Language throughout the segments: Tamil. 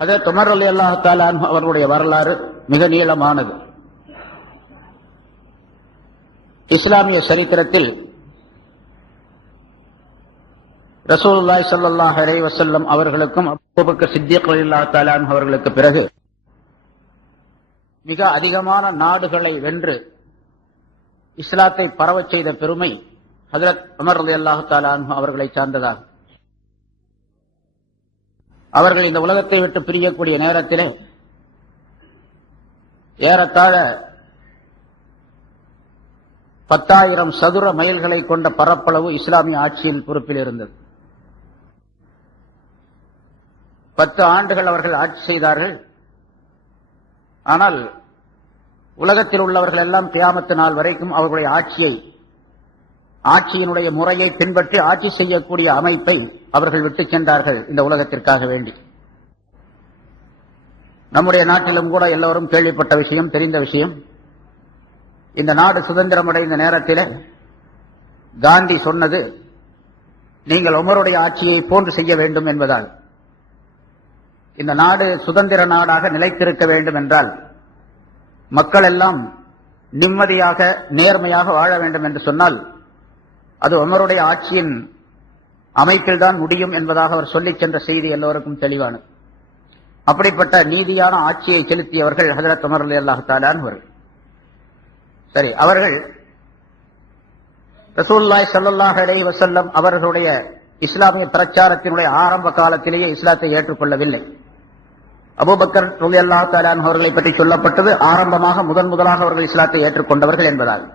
ஹஜ்ரத் உமர் ரலியல்லாஹு தஆலா அன்ஹு அவர்களுடைய வரலாறு மிக நீளமானது. இஸ்லாமிய சரித்திரத்தில் ரசூலுல்லாஹி ஸல்லல்லாஹு அலைஹி வஸல்லம் அவர்களுக்கும் அபூபக்கர் சித்திக் ரலியல்லாஹு தஆலா அன்ஹு அவர்களுக்கு பிறகு மிக அதிகமான நாடுகளை வென்று இஸ்லாத்தை பரவச் செய்த பெருமை ஹஜ்ரத் உமர் ரலியல்லாஹு தஆலா அன்ஹு அவர்களை சார்ந்ததாகும். அவர்கள் இந்த உலகத்தை விட்டு பிரியக்கூடிய நேரத்திலே ஏறத்தாழ 10,000 சதுர மைல்களை கொண்ட பரப்பளவு இஸ்லாமிய ஆட்சியின் பொறுப்பில் இருந்தது. 10 ஆண்டுகள் அவர்கள் ஆட்சி செய்தார்கள். ஆனால் உலகத்தில் உள்ளவர்கள் எல்லாம் கியாமத்து நாள் வரைக்கும் அவர்களுடைய ஆட்சியினுடைய முறையை பின்பற்றி ஆட்சி செய்யக்கூடிய அமைப்பை அவர்கள் விட்டுச் சென்றார்கள் இந்த உலகத்திற்காக வேண்டி. நம்முடைய நாட்டிலும் கூட எல்லோரும் கேள்விப்பட்ட விஷயம், தெரிந்த விஷயம். இந்த நாடு சுதந்திரமடைந்த நேரத்தில் காந்தி சொன்னது, நீங்கள் உமருடைய ஆட்சியை போன்று செய்ய வேண்டும் என்பதால். இந்த நாடு சுதந்திர நாடாக நிலைத்திருக்க வேண்டும் என்றால் மக்கள் எல்லாம் நிம்மதியாக நேர்மையாக வாழ வேண்டும் என்று சொன்னால் அது உமருடைய ஆட்சியின் அமைப்பில் தான் முடியும் என்பதாக அவர் சொல்லிச் சென்ற செய்தி எல்லோருக்கும் தெளிவானது. அப்படிப்பட்ட நீதியான ஆட்சியை செலுத்தியவர்கள் ஹஜ்ரத் உமர் ரலியல்லாஹு தஆலா அன்ஹு. சரி, அவர்கள் ரசூலுல்லாஹி ஸல்லல்லாஹு அலைஹி வஸல்லம் அவர்களுடைய இஸ்லாமிய பிரச்சாரத்தினுடைய ஆரம்ப காலத்திலேயே இஸ்லாத்தை ஏற்றுக்கொள்ளவில்லை. அபூபக்கர் ரலியல்லாஹு தஆலா அன்ஹு அவர்களை பற்றி சொல்லப்பட்டது ஆரம்பமாக முதலாக அவர்கள் இஸ்லாத்தை ஏற்றுக்கொண்டவர்கள் என்பதால்.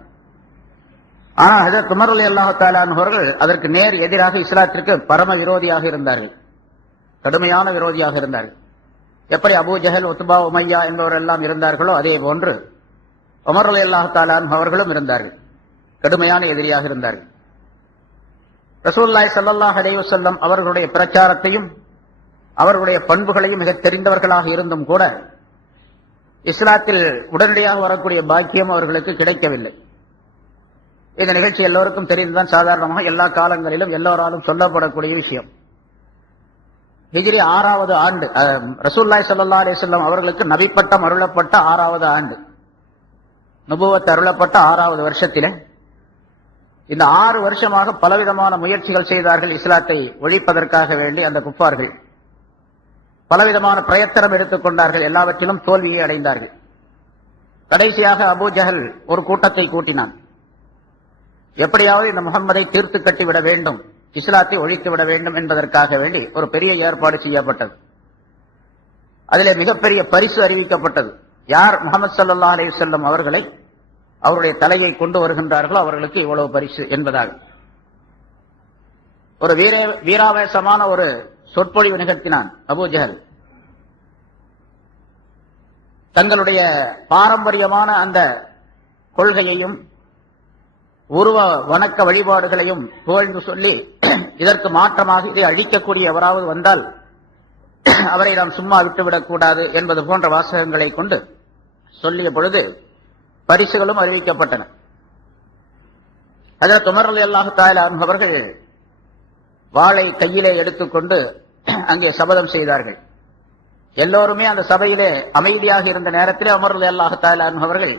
ஆனால் ஹஜ்ரத் உமர் ரலியல்லாஹு தஆலா அன்ஹு அவர்கள் அதற்கு நேர் எதிராக இஸ்லாத்திற்கு பரம விரோதியாக இருந்தார்கள், கடுமையான விரோதியாக இருந்தார்கள். எப்படி அபூ ஜஹல், உத்பா, உமையா என்பவர் எல்லாம் இருந்தார்களோ அதே போன்று உமர் ரலியல்லாஹு தஆலா அன்ஹு அவர்களும் இருந்தார்கள், கடுமையான எதிரியாக இருந்தார்கள். ரசூலுல்லாஹி ஸல்லல்லாஹு அலைஹி வஸல்லம் அவர்களுடைய பிரச்சாரத்தையும் அவர்களுடைய பண்புகளையும் மிக தெரிந்தவர்களாக இருந்தும் கூட இஸ்லாத்தில் உடனடியாக வரக்கூடிய பாக்கியம் அவர்களுக்கு கிடைக்கவில்லை. இந்த நிகழ்ச்சி எல்லோருக்கும் தெரிந்துதான், சாதாரணமாக எல்லா காலங்களிலும் எல்லோராலும் சொல்லப்படக்கூடிய விஷயம். ஹிஜ்ரி 6வது ஆண்டு, ரசூலுல்லாஹி ஸல்லல்லாஹு அலைஹி வஸல்லம் அவர்களுக்கு நபிப்பட்டம் அருளப்பட்ட 6வது ஆண்டு, நுபுவத் அருளப்பட்ட 6வது வருஷத்திலே இந்த 6 வருஷமாக பலவிதமான முயற்சிகள் செய்தார்கள் இஸ்லாத்தை ஒழிப்பதற்காக வேண்டி. அந்த குஃபார்கள் பலவிதமான பிரயத்தனம் எடுத்துக்கொண்டார்கள், எல்லாவற்றிலும் தோல்வியை அடைந்தார்கள். கடைசியாக அபூ ஜஹல் ஒரு கூட்டத்தை கூட்டினான். எப்படியாவது இந்த முஹம்மதை தீர்த்து கட்டிவிட வேண்டும், இஸ்லாத்தை ஒழித்து விட வேண்டும் என்பதற்காக வேண்டி ஒரு பெரிய ஏற்பாடு செய்யப்பட்டது. அதிலே மிகப்பெரிய பரிசு அறிவிக்கப்பட்டது. யார் முஹம்மது ஸல்லல்லாஹு அலைஹி வஸல்லம் அவர்களை அவருடைய தலையை கொண்டு வருகின்றார்களோ அவர்களுக்கு இவ்வளவு பரிசு என்பதாக ஒரு வீராவேசமான ஒரு சொற்பொழிவு நிகழ்த்தினான் அபூ ஜஹல். தங்களுடைய பாரம்பரியமான அந்த கொள்கையையும் உருவ வணக்க வழிபாடுகளையும் புகழ்ந்து சொல்லி, இதற்கு மாற்றமாக இதை அழிக்கக்கூடிய எவராவது வந்தால் அவரை நாம் சும்மா விட்டுவிடக் கூடாது என்பது போன்ற வாசகங்களை கொண்டு சொல்லிய பொழுது பரிசுகளும் அறிவிக்கப்பட்டன. ஹஜ்ரத் உமர் ரலியல்லாஹு தஆலா அன்ஹு அவர்கள் வாளை கையிலே எடுத்துக்கொண்டு அங்கே சபதம் செய்தார்கள். எல்லோருமே அந்த சபையிலே அமைதியாக இருந்த நேரத்திலே உமர் ரலியல்லாஹு தஆலா அன்ஹு அவர்கள்,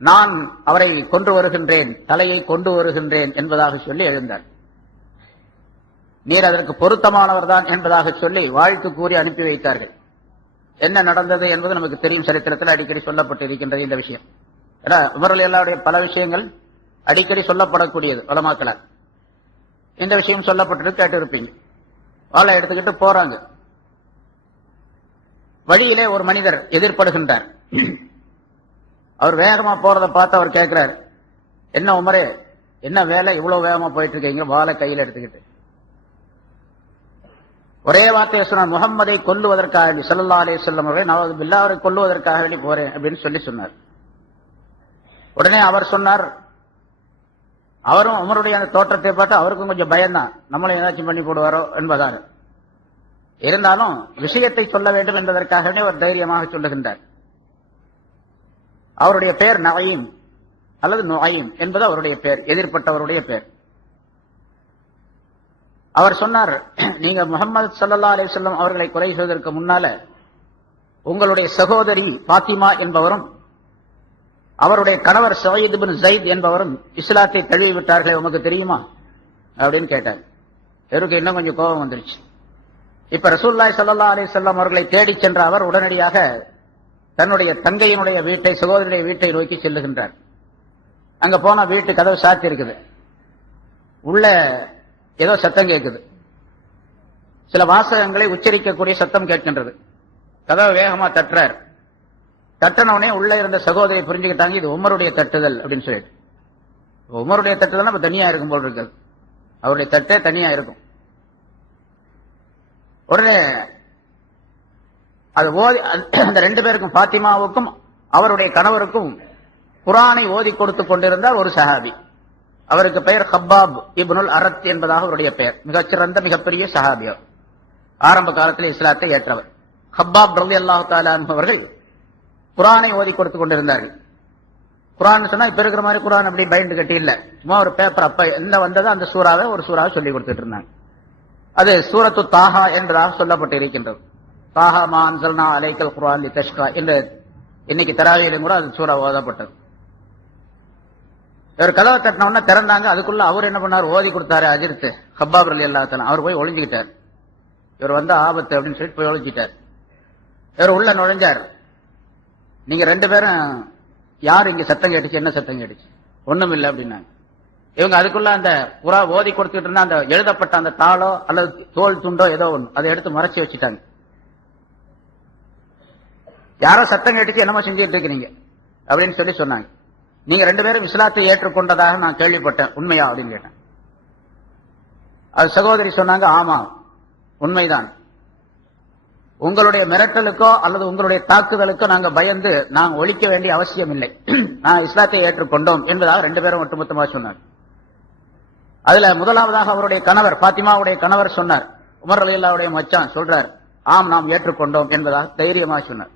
நான் அவரை கொண்டு வருகின்றேன், தலையை கொண்டு வருகின்றேன் என்பதாக சொல்லி எழுந்தார். நீர் அதற்கு பொருத்தமானவர் தான் என்பதாக சொல்லி வாழ்த்து கூறி அனுப்பி வைத்தார்கள். என்ன நடந்தது என்பது நமக்கு தெரியும், சரித்திரத்தில் அடிக்கடி சொல்லப்பட்டு இருக்கின்றது இந்த விஷயம். ஏன்னா உமர் ரலியல்லாஹுடைய பல விஷயங்கள் அடிக்கடி சொல்லப்படக்கூடியது உலமாக்களால். இந்த விஷயம் சொல்லப்பட்டு கேட்டிருப்பீங்க. வாளை எடுத்துக்கிட்டு போறாங்க. வழியிலே ஒரு மனிதர் எதிர்படுகின்றார். அவர் வேகமா போறதை பார்த்து அவர் கேட்கிறார், என்ன உமரே, என்ன வேலை, இவ்வளவு வேகமா போயிட்டு இருக்கீங்க வாளை கையில் எடுத்துக்கிட்டு? ஒரே வார்த்தையை சொன்னார், முஹம்மதை கொல்லுவதற்காக ஸல்லல்லாஹு அலைஹி வஸல்லம் அவரை, நவது பில்லாஹ் அவரை கொல்லுவதற்காக வேண்டி போறேன் அப்படின்னு சொன்னார். உடனே அவர் சொன்னார், அவரும் உமருடைய அந்த தோற்றத்தை பார்த்து அவருக்கும் கொஞ்சம் பயம்தான், நம்மளை ஏதாச்சும் பண்ணி போடுவாரோ என்பதால். இருந்தாலும் விஷயத்தை சொல்ல வேண்டும் என்பதற்காகவே அவர் தைரியமாக சொல்லுகின்றார். அவருடைய பெயர் நவீம் அல்லது நுஐம் என்பது அவருடைய பெயர், எதிர்ப்பட்டவருடைய பெயர். அவர் சொன்னார், நீங்க முஹம்மது ஸல்லல்லாஹு அலைஹி வஸல்லம் அவர்களை குறை சொல்வதற்கு முன்னால உங்களுடைய சகோதரி பாத்திமா என்பவரும் அவருடைய கணவர் ஸயீத் இப்னு ஸைத் என்பவரும் இஸ்லாத்தை தழுவி விட்டார்களே, உமக்கு தெரியுமா அப்படின்னு கேட்டார். இவருக்கு இன்னும் கொஞ்சம் கோபம் வந்துருச்சு. இப்ப ரசூலுல்லாஹி ஸல்லல்லாஹு அலைஹி வஸல்லம் அவர்களை தேடி சென்ற அவர் உடனடியாக தன்னுடைய தங்கையினுடைய வீட்டை, சகோதரியுடைய வீட்டை நோக்கி செல்லுகின்றார். அங்க போன வீட்டு கதவு சாத்தி இருக்குது. உள்ள ஏதோ சத்தம் கேட்குது. சில வாசகங்களை உச்சரிக்கக்கூடிய சத்தம் கேட்கின்றது. கதவை வேகமா தட்டுறார். தட்டனவுடனே உள்ள இருந்த சகோதரி புரிஞ்சுக்கிட்டாங்க, இது உமருடைய தட்டுதல் அப்படின்னு சொல்லிட்டு. உமருடைய தட்டுதல் நம்ம தனியா இருக்கும் போல் இருக்குது. அவருடைய தட்டே தனியா இருக்கும். உடனே அது ஓதி அந்த ரெண்டு பேருக்கும், பாத்திமாவுக்கும் அவருடைய கணவருக்கும் குர்ஆனை ஓதி கொடுத்து கொண்டிருந்தார் ஒரு சஹாபி. அவருக்கு பெயர் ஹப்பாப் இப்னுல் அரத் என்பதாக அவருடைய பெயர். மிகச்சிறந்த மிகப்பெரிய சஹாபி. ஆரம்ப காலத்தில் இஸ்லாத்தை ஏற்றவர் ஹப்பாப் ரலியல்லாஹு தஆலா அன்ஹு அவர்கள் குர்ஆனை ஓதி கொடுத்து கொண்டிருந்தார்கள். குர்ஆன் சொன்னா இப்ப இருக்கிற மாதிரி குர்ஆன் அப்படி பைண்ட் கட்டி இல்ல, சும்மா ஒரு பேப்பர். அப்ப என்ன வந்ததோ அந்த சூறாவை ஒரு சூறாவை சொல்லி கொடுத்துட்டு இருந்தாங்க. அது சூரத்து தாஹா என்பதாக சொல்லப்பட்டு இருக்கின்றது. தாஹா மா அன்ஸல்னா அலைக்கல் குர்ஆன் லிதஷ்கா என்று இன்னைக்கு தராவியிலும் கூட அது சூறா ஓதப்பட்டது. இவர் கதவை தட்டின உடனே திறந்தாங்க. அதுக்குள்ள அவர் என்ன பண்ணார், ஓதி கொடுத்தாரு அஜிர்த்து ஹப்பாப் ரலியல்லாஹு தஆலா. அவர் போய் ஒளிஞ்சுக்கிட்டார். இவர் வந்து ஆபத்து அப்படின்னு சொல்லிட்டு போய் ஒளிஞ்சிட்டார். இவர் உள்ள நுழைஞ்சார். நீங்க ரெண்டு பேரும் யார் இங்க சத்தம் கேட்டுச்சு, என்ன சத்தம் கேட்டுச்சு? ஒண்ணும் இல்லை அப்படின்னாங்க. இவங்க அதுக்குள்ள அந்த புறா ஓதி கொடுத்துட்டு இருந்தா அந்த எழுதப்பட்ட அந்த தாளோ அல்லது தோல் துண்டோ ஏதோ ஒண்ணு அதை எடுத்து மறைச்சு வச்சுட்டாங்க. யாரோ சத்தம் கேட்டுச்சு, என்னமோ செஞ்சுட்டு இருக்கிறீங்க அப்படின்னு சொல்லி சொன்னாங்க. நீங்க ரெண்டு பேரும் இஸ்லாத்தை ஏற்றுக்கொண்டதாக நான் கேள்விப்பட்டேன், உண்மையா அப்படின்னு கேட்டேன். அது சகோதரி சொன்னாங்க, ஆமா உண்மைதான். உங்களுடைய மிரட்டலுக்கோ அல்லது உங்களுடைய தாக்குதலுக்கோ நாங்க பயந்து நாங்க ஒழிக்க வேண்டிய அவசியம் இல்லை, நான் இஸ்லாத்தை ஏற்றுக்கொண்டோம் என்பதாக ரெண்டு பேரும் ஒட்டுமொத்தமாக சொன்னார். அதுல முதலாவதாக அவருடைய கணவர், பாத்திமாவுடைய கணவர் சொன்னார், உமர் ரலியல்லாஹுடைய மச்சான் சொல்றார், ஆம் நாம் ஏற்றுக்கொண்டோம் என்பதாக தைரியமாக சொன்னார்.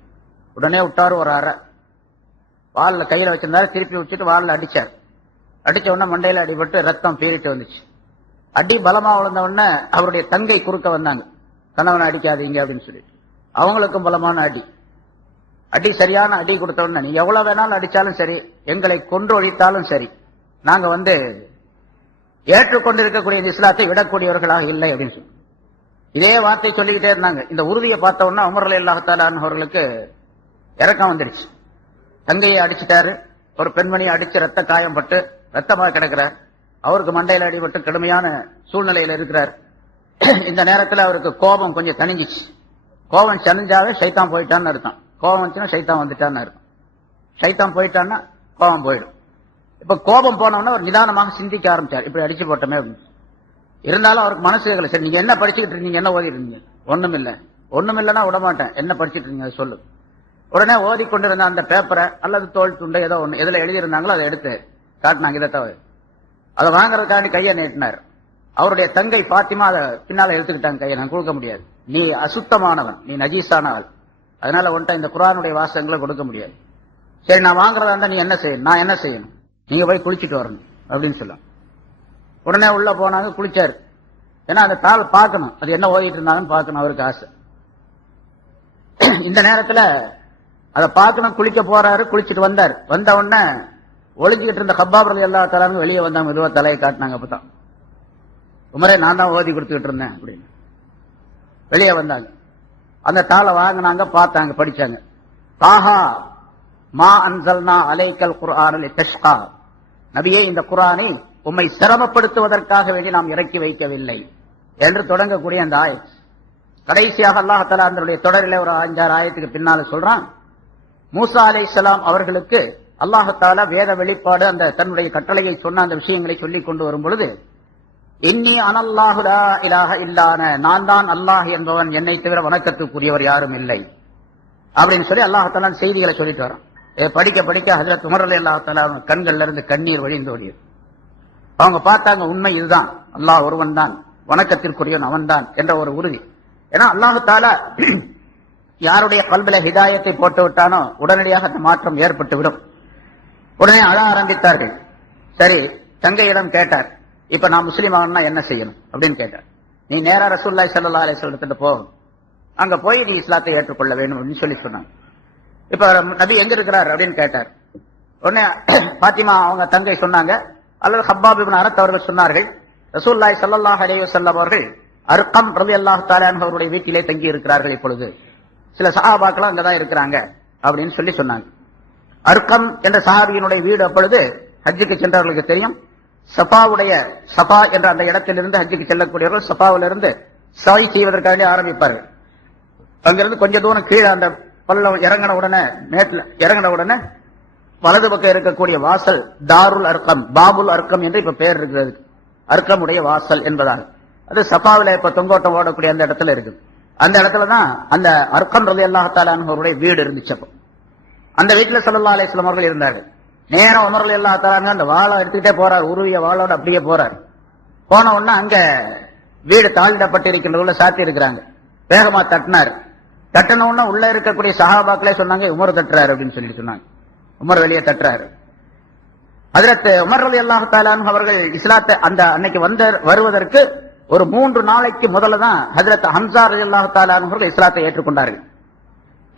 உடனே விட்டாரு ஒரு அறை. வால்ல கையில வச்சிருந்தாரு, திருப்பி வச்சுட்டு வால்ல அடிச்சார். அடிச்ச உடனே மண்டையில அடிபட்டு ரத்தம் பீறிட்டு வந்துச்சு. அடி பலமா விழுந்த உடனே அவருடைய தங்கை குறுக்க வந்தாங்க, கணவனை அடிக்காதீங்க அப்படின்னு சொல்லி. அவங்களுக்கும் பலமான அடி. அடி சரியான அடி கொடுத்த உடனே, நீ எவ்வளவு வேணாலும் அடிச்சாலும் சரி, எங்களை கொன்று ஒழித்தாலும் சரி, நாங்க வந்து ஏற்றுக்கொண்டிருக்கக்கூடிய இஸ்லாத்தை விடக்கூடியவர்களாக இல்லை அப்படின்னு சொல்லி இதே வார்த்தை சொல்லிக்கிட்டே இருந்தாங்க. இந்த உறுதியை பார்த்த உடனே உமர் ரலியல்லாஹு தஆலா அவர்களுக்கு இறக்கம் வந்துடுச்சு. தங்கையை அடிச்சுட்டாரு, ஒரு பெண்மணியை அடிச்சு ரத்த காயம் பட்டு ரத்தமாக கிடக்கிறார். அவருக்கு மண்டையில அடிபட்டு கடுமையான சூழ்நிலையில் இருக்கிறார். இந்த நேரத்தில் அவருக்கு கோபம் கொஞ்சம் தணிஞ்சிச்சு. கோபம் தணிஞ்சாவே சைத்தான் போயிட்டான்னு அர்த்தம். கோபம் வந்துச்சுன்னா சைத்தான் வந்துட்டான்னு அர்த்தம். சைத்தான் போயிட்டான்னா கோபம் போயிடும். இப்ப கோபம் போனோம்னா ஒரு நிதானமாக சிந்திக்க ஆரம்பிச்சார், இப்படி அடிச்சு போட்டோமே அப்படின்னு. இருந்தாலும் அவருக்கு மனசு கேட்கல. சரி, நீங்க என்ன படிச்சுக்கிட்டு இருக்கீங்க, என்ன ஓதிட்டு இருக்கீங்க? ஒண்ணும் இல்ல. ஒண்ணும் இல்லைன்னா விட மாட்டேன், என்ன படிச்சுட்டு இருக்கீங்க சொல்லு. உடனே ஓதிக்கொண்டிருந்த அந்த பேப்பரை அல்லது தோல் துண்டை ஏதோ ஒண்ணு எதுல எழுதியிருந்தாங்களோ அதை எடுத்து காட்டினாங்க. இதை தவிர அதை வாங்குறதுக்காண்டி கையை நீட்டினார். அவருடைய தங்கை பாத்திமா அதை பின்னால எடுத்துக்கிட்டாங்க கையை. நான் கொடுக்க முடியாது, நீ அசுத்தமானவன், நீ நஜீஸானவள், அதனால உன்ட்ட இந்த குர்ஆனுடைய வாசகங்களை கொடுக்க முடியாது. சரி, நான் வாங்குறதா இருந்தா நீ என்ன செய்யணும், நான் என்ன செய்யணும், நீங்க போய் குளிச்சுட்டு வரணும் அப்படின்னு சொல்ல. உடனே உள்ள போனாங்க, குளிச்சாரு. ஏன்னா அந்த தாள் பார்க்கணும், அது என்ன ஓதிட்டு இருந்தாங்கன்னு பார்க்கணும், அவருக்கு ஆசை. இந்த நேரத்துல அதை பார்க்கணும், குளிக்க போறாரு. குளிச்சுட்டு வந்தார். வந்த உடனே ஒளிஞ்சிட்டு இருந்த ஹப்பாப் ரலியல்லாஹு தஆலா வெளியே வந்தாங்க. மெதுவா தலையை காட்டினாங்க. அப்பதான், உமரே நான் தான் ஓதி கொடுத்துக்கிட்டு இருந்தேன் அப்படின்னு வெளியே வந்தாங்க. அந்த தாளை வாங்கினாங்க, பார்த்தாங்க, படிச்சாங்க. தாஹா மா அன்ஸல்னா அலைக்கல் குர்ஆன லிதஷ்கா. நபியே, இந்த குர்ஆனை உம்மை சிரமப்படுத்துவதற்காக வேண்டி நாம் இறக்கி வைக்கவில்லை என்று தொடங்கக்கூடிய அந்த ஆயத். கடைசியாக அல்லாஹ் தஆலா அதனுடைய தொடரில் ஒரு 5-6 ஆயத்துக்கு பின்னால சொல்றான், மூசா அலைஹிஸ்ஸலாம் அவர்களுக்கு அல்லாஹ் தஆலா வேத வெளிப்பாடு அந்த தன்னுடைய கட்டளையை சொன்ன அந்த விஷயங்களை சொல்லி கொண்டு வரும் பொழுது, இன்னி அனல்லாஹு லா இலாஹ இல்லான, நான் தான் அல்லாஹ் என்பவன், என்னை தவிர வணக்கத்துக்குரியவர் யாரும் இல்லை அப்படின்னு சொல்லி அல்லாஹ் தஆலா செய்திகளை சொல்லிட்டு வரோம். படிக்க படிக்க ஹஜ்ரத் உமர் ரலியல்லாஹு தஆலா கண்கள்ல இருந்து கண்ணீர் வழிந்து ஓடியது. அவங்க பார்த்தாங்க, உண்மை இதுதான், அல்லாஹ் ஒருவன் தான், வணக்கத்திற்குரியவன் அவன் தான் என்ற ஒரு உறுதி. ஏன்னா அல்லாஹ் தஆலா யாருடைய கல்வில ஹிதாயத்தை போட்டு விட்டானோ உடனடியாக அந்த மாற்றம் ஏற்பட்டு விடும். உடனே அழ ஆரம்பித்தார்கள். சரி, தங்கையிடம் கேட்டார், இப்ப நான் முஸ்லீம் ஆகணும்னா என்ன செய்யணும் அப்படின்னு கேட்டார். நீ நேரா ரசூலுல்லாஹி ஸல்லல்லாஹு அலைஹி வஸல்லம் போ, அங்க போய் நீ இஸ்லாத்தை ஏற்றுக்கொள்ள வேண்டும் அப்படின்னு சொல்லி சொன்னாங்க. இப்ப நபி எங்க இருக்கிறார் அப்படின்னு கேட்டார். உடனே பாத்திமா அவங்க தங்கை சொன்னாங்க, அல்லது ஹப்பாப் இப்னு அரத் அவர்கள் சொன்னார்கள், ரசூலுல்லாஹி ஸல்லல்லாஹு அலைஹி வஸல்லம் அவர்கள் அர்கம் ரலியல்லாஹு தஆலா அன்ஹு அவருடைய வீட்டிலே தங்கி இருக்கிறார்கள், இப்பொழுது சில சஹாபாக்கள் அங்கதான் இருக்கிறாங்க அப்படின்னு சொல்லி சொன்னாங்க. அர்கம் என்ற சஹாபியினுடைய வீடு அப்பொழுது ஹஜ்ஜுக்கு சென்றவர்களுக்கு தெரியும், சஃபா என்ற அந்த இடத்திலிருந்து ஹஜ்ஜுக்கு செல்லக்கூடியவர்கள் சஃபாவிலிருந்து சாய் செய்வதற்காக ஆரம்பிப்பார்கள். அங்கிருந்து கொஞ்ச தூரம் கீழே அந்த பள்ளம் இறங்கின உடனே, மேட்டில் இறங்கின உடனே வலது பக்கம் இருக்கக்கூடிய வாசல் தாருல் அர்க்கம், பாபுல் அர்க்கம் என்று இப்ப பெயர் இருக்கிறது, அர்க்கமுடைய வாசல் என்பதால். அது சஃபாவில இப்ப தொங்கோட்டம் ஓடக்கூடிய அந்த இடத்துல இருக்குது. அந்த இடத்துலதான் அந்த அர்க்கம் ரலியல்லாஹு தஆலா அன்ஹுடைய வீடு இருந்துச்சு. அந்த வீட்டுல ஸல்லல்லாஹு அலைஹி வஸல்லம் அவர்கள் இருந்தார்கள். நேரம் உமர் ரலியல்லாஹு தஆலா அன்ஹு அந்த வாளை எடுத்துக்கிட்டே போறார், உருவிய வாளோட அப்படியே போறார். போன உடனே அங்க வீடு தாழ்டப்பட்டிருக்கின்ற சாத்தி இருக்கிறாங்க. வேகமா தட்டினார். தட்டின உடனே உள்ள இருக்கக்கூடிய சஹாபாக்களே சொன்னாங்க, உமர் தட்டுறாரு அப்படின்னு சொல்லி சொன்னாங்க. உமர் வெளியே தட்டுறாரு. ஹஜ்ரத் உமர் ரலியல்லாஹு தஆலா அன்ஹு அவர்கள் இஸ்லாத்தை அந்த அன்னைக்கு வருவதற்கு ஒரு 3 நாளைக்கு முதல்ல தான் ஹஜ்ரத் ஹம்சா ரலியல்லாஹு தஆலா அன்ஹு அவர்கள் இஸ்லாத்தை ஏற்றுக்கொண்டார்கள்.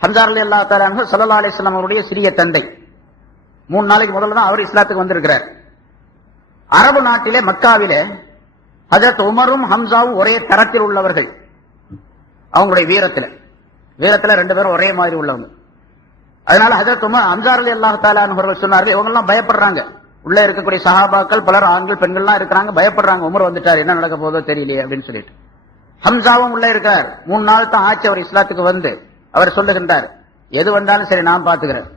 ஹம்சா ரலியல்லாஹு தஆலா அன்ஹு ஸல்லல்லாஹு அலைஹி வஸல்லம் அவருடைய சிறிய தந்தை. 3 நாளைக்கு முதல்ல தான் அவர் இஸ்லாத்துக்கு வந்திருக்கிறார். அரபு நாட்டிலே மக்காவிலே ஹஜ்ரத் உமரும் ஹம்சாவும் ஒரே தரத்தில் உள்ளவர்கள். அவங்களுடைய வீரத்துல 2 பேரும் ஒரே மாதிரி உள்ளவங்க. அதனால ஹஜ்ரத் உமர் ஹம்சா ரலியல்லாஹு தஆலா அன்ஹு அவர்கள் சொன்னார்கள், இவங்க எல்லாம் பயப்படுறாங்க, உள்ள இருக்கக்கூடிய சஹாபாக்கள் பலர் ஆண்கள் பெண்கள்லாம் இருக்கிறாங்க, பயப்படுறாங்க, உமர் வந்துட்டார், என்ன நடக்க போதோ தெரியலையே அப்படின்னு சொல்லிட்டு. ஹம்சாவும் உள்ள இருக்கார். 3 நாள் தான் ஆச்சு அவர் இஸ்லாத்துக்கு வந்து. அவர் சொல்லுகின்றார், எது வந்தாலும் சரி நான் பாத்துக்கிறேன்,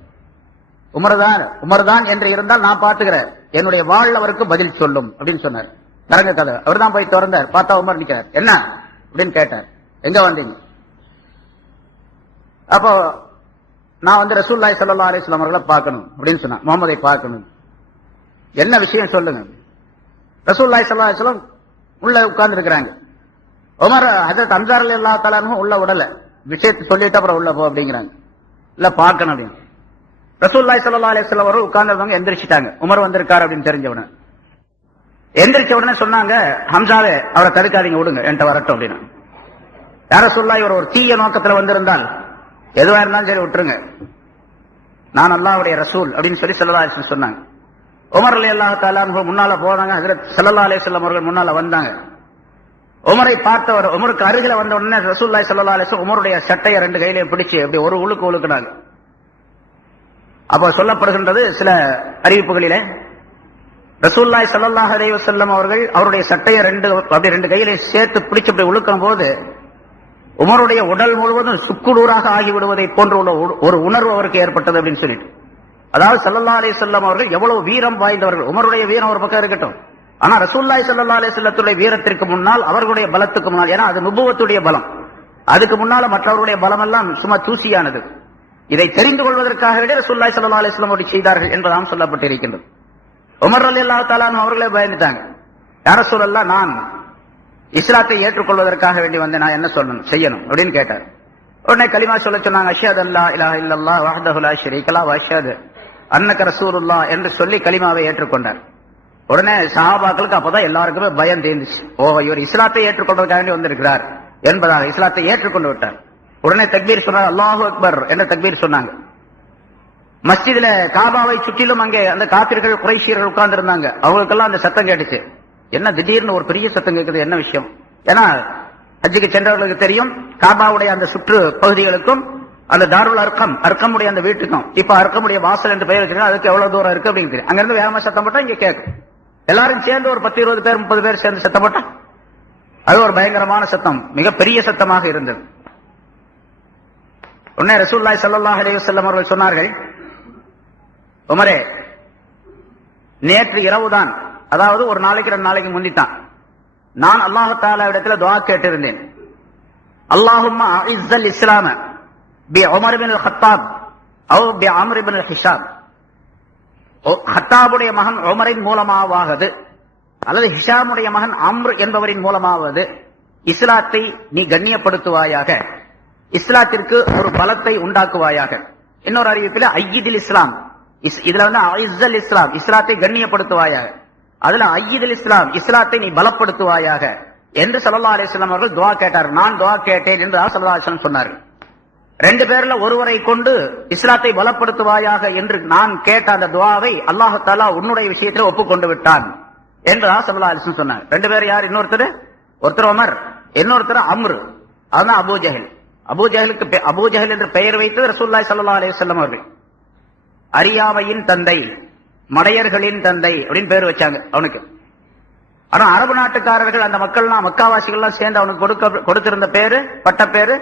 உமர்தான் என்று இருந்தால் நான் பாத்துக்கிறேன், என்னுடைய வாழ் அவருக்கு பதில் சொல்லும் அப்படின்னு சொன்னார். தரங்க கதை. அவர் தான் போய் திறந்தார். பார்த்தா உமர் நிக்கிறார். என்ன அப்படின்னு கேட்டார், எங்க வந்தீங்க? அப்போ நான் வந்து ரசூலுல்லாஹி ஸல்லல்லாஹு அலைஹி வஸல்லம் அவர்களை பார்க்கணும் அப்படின்னு சொன்னார். முகமதை பார்க்கணும். என்ன விஷயம் சொல்லுங்க. ரசூலுல்லாஹி ஸல்லல்லாஹு அலைஹி வஸல்லம் உள்ள உட்கார்ந்து இருக்கிறாங்க. உமர் ஹஜ்ரத் ஹம்சா ரலியல்லாஹு தஆலா அன்ஹு உள்ள உடல, விஷயத்தை சொல்லிட்டு அப்புறம் உள்ள போ அப்படிங்கிறாங்க. இல்ல பார்க்கணும் அப்படின்னு. ரசூலுல்லாஹி ஸல்லல்லாஹு அலைஹி வஸல்லம் அவர்கள் உட்கார்ந்தவங்க எந்திரிச்சிட்டாங்க. உமர் வந்திருக்காரு அப்படின்னு தெரிஞ்ச உடனே சொன்னாங்க, ஹம்சாவே அவரை தடுக்காதீங்க, விடுங்க, என்கிட்ட வரட்டும் அப்படின்னு. யார சொல்லா, இவர் ஒரு தீய நோக்கத்துல வந்திருந்தால் எதுவா இருந்தாலும் சரி விட்டுருங்க, நான் அல்லாஹ்வுடைய ரசூல் அப்படின்னு சொல்லி ஸல்லல்லாஹு அலைஹி வஸல்லம் சொன்னாங்க. உமர் ரலியல்லாஹு தஆலா அன்ஹு முன்னால போனாங்க. ஹஜ்ரத் ஸல்லல்லாஹு அலைஹி வஸல்லம் அவர்கள் முன்னால வந்தாங்க. உமரை பார்த்தவர் உமருக்கு அருகில வந்த உடனே ரசூலுல்லாஹி ஸல்லல்லாஹு அலைஹி வஸல்லம் உமருடைய சட்டையை 2 கையிலே பிடிச்சு அப்படி ஒரு உழுக்குனாங்க. அப்போ சொல்லப்படுகின்றது சில அறிவிப்புகளிலே, ரசூலுல்லாஹி ஸல்லல்லாஹு அலைஹி வஸல்லம் அவர்கள் அவருடைய சட்டையை 2 கையிலே சேர்த்து பிடிச்சு அப்படி உழுக்கும் போது உமருடைய உடல் முழுவதும் சுக்குநூறாக ஆகிவிடுவதை போன்ற ஒரு உணர்வு அவருக்கு ஏற்பட்டது அப்படின்னு சொல்லிட்டு. அதாவது ஸல்லல்லாஹு அலைஹி வஸல்லம் அவர்கள் எவ்வளவு வீரம் வாய்ந்தவர்கள். உமருடைய வீரம் ஒரு பக்கம் இருக்கட்டும், ஆனா ரசூலுல்லாஹி ஸல்லல்லாஹு அலைஹி வஸல்லத்துடைய வீரத்திற்கு முன்னால், அவர்களுடைய பலத்துக்கு முன்னால், ஏன்னா அது நுபுவத்துடைய பலம், அதுக்கு முன்னால மற்றவருடைய பலம் எல்லாம் சும்மா தூசியானது. இதை தெரிந்து கொள்வதற்காகவே ரசூலுல்லாஹி ஸல்லல்லாஹு அலைஹி வஸல்லம் அவர்கள் செய்தார்கள் என்பதாம் சொல்லப்பட்டிருக்கின்றது. உமர் ரலியல்லாஹு தஆலா அவர்களே பயந்துட்டாங்க. யா ரசூலல்லாஹ், நான் இஸ்லாத்தை ஏற்றுக்கொள்வதற்காக வேண்டி வந்து நான் என்ன செய்யணும் அப்படின்னு கேட்டார். உடனே கலிமா சொல்ல சொன்னாங்க. அஷ்ஹது அல்லா இலாஹா இல்லல்லாஹ் வஹ்தஹு லா ஷரீக லஹு வ அஷ்ஹது அன்னக ரசூலுல்லாஹ் என்று சொல்லி கலிமாவை ஏற்றுக்கொண்டார். உடனே சஹாபாக்களுக்கு அப்பதான் எல்லாருக்குமே பயம் தீர்ந்துச்சு. இவர் இஸ்லாத்தை ஏற்றுக்கொள்வதற்காக வேண்டி வந்திருக்கிறார் என்பதாக இஸ்லாத்தை ஏற்றுக்கொண்டு விட்டார். உடனே தக்பீர் சொன்னார், அல்லாஹு அக்பர் என்ற தக்பீர் சொன்னாங்க. மஸ்ஜிதுல காபாவை சுற்றிலும் அங்கே அந்த காபிர்கள் குறைஷியர்கள் உட்கார்ந்து இருந்தாங்க. அவங்களுக்கெல்லாம் அந்த சத்தம் கேட்டுச்சு. என்ன திடீர்னு ஒரு பெரிய சத்தம் கேட்குது, என்ன விஷயம்? ஏன்னா ஹஜ்ஜுக்கு சென்றவர்களுக்கு தெரியும், காபாவுடைய அந்த சுற்று பகுதிகளுக்கும் அந்த தாருல் அர்க்கமுடைய அந்த வீட்டுக்கும் இப்ப அர்க்கமுடைய வாசல் என்று பெயர் வச்சிருக்கா, அதுக்கு எவ்வளவு தூரம் இருக்கு அப்படின்னு தெரியும். அங்கிருந்து வேகமா சத்தம் போட்டா இங்க கேட்கும். எல்லாரும் சேர்ந்து ஒரு 10-20 பேர் 30 பேர் சேர்ந்து சத்தம் போட்டா அது ஒரு பயங்கரமான சத்தம், மிகப்பெரிய சத்தமாக இருந்தது. உடனே ரசூலுல்லாஹி ஸல்லல்லாஹு அலைஹி வஸல்லம் அவர்கள் சொன்னார்கள், உமரே, நேற்று இரவுதான், அதாவது ஒரு நாளைக்கு 2 நாளைக்கு முந்தித்தான், நான் அல்லாஹ் தஆலா இடத்துல துஆ கேட்டிருந்தேன். அல்லாஹும்ம அஇஸ்ஸல் இஸ்லாம பி உமர் இப்னு அல்-கத்தாப் அவ் பி அம்ர் இப்னு ஹிஷாம். கத்தாபுடைய மகன் உமரின் மூலமாவது அல்லது ஹிஷாமுடைய மகன் அம்ர் என்பவரின் மூலமாவது இஸ்லாத்தை நீ கண்ணியப்படுத்துவாயாக, இஸ்லாத்திற்கு ஒரு பலத்தை உண்டாக்குவாயாக. இன்னொரு அறிவிப்பில் ஐயிதில் இஸ்லாம், இதுல வந்து அஇஸ்ஸல் இஸ்லாம், இஸ்லாத்தை கண்ணியப்படுத்துவாயாக. அதுல ஐயிதில் இஸ்லாம், இஸ்லாத்தை நீ பலப்படுத்துவாயாக என்று ஸல்லல்லாஹு அலைஹி வஸல்லம் அவர்கள் துஆ கேட்டார். நான் துஆ கேட்டேன் என்று ஸல்லல்லாஹு அலைஹி வஸல்லம் சொன்னார்கள். ரெண்டு பேர்ல ஒருவரை கொண்டு இஸ்லாத்தை பலப்படுத்துவாயாக என்று நான் கேட்ட அந்த துஆவை அல்லாஹ் தஆலா உன்னுடைய விஷயத்தில் ஒப்புக்கொண்டு விட்டான் என்று ஸல்லல்லாஹு அலைஹி வஸல்லம் சொன்னார். ரெண்டு பேர் யார்? ஒருத்தர் உமர், இன்னொருத்தர் அம்ரு. அதுதான் அபூ ஜஹல். அபூ ஜஹல் என்று பெயர் வைத்தது ரசூலுல்லாஹி ஸல்லல்லாஹு அலைஹி வஸல்லம் அவர்கள். அறியாமையின் தந்தை, மடையர்களின் தந்தை அப்படின்னு பேர் வச்சாங்க அவனுக்கு. ஆனா அரபு நாட்டுக்காரர்கள், அந்த மக்கள்லாம், மக்காவாசிகள்லாம் சேர்ந்து அவனுக்கு கொடுத்திருந்த பேரு, பட்ட பேரு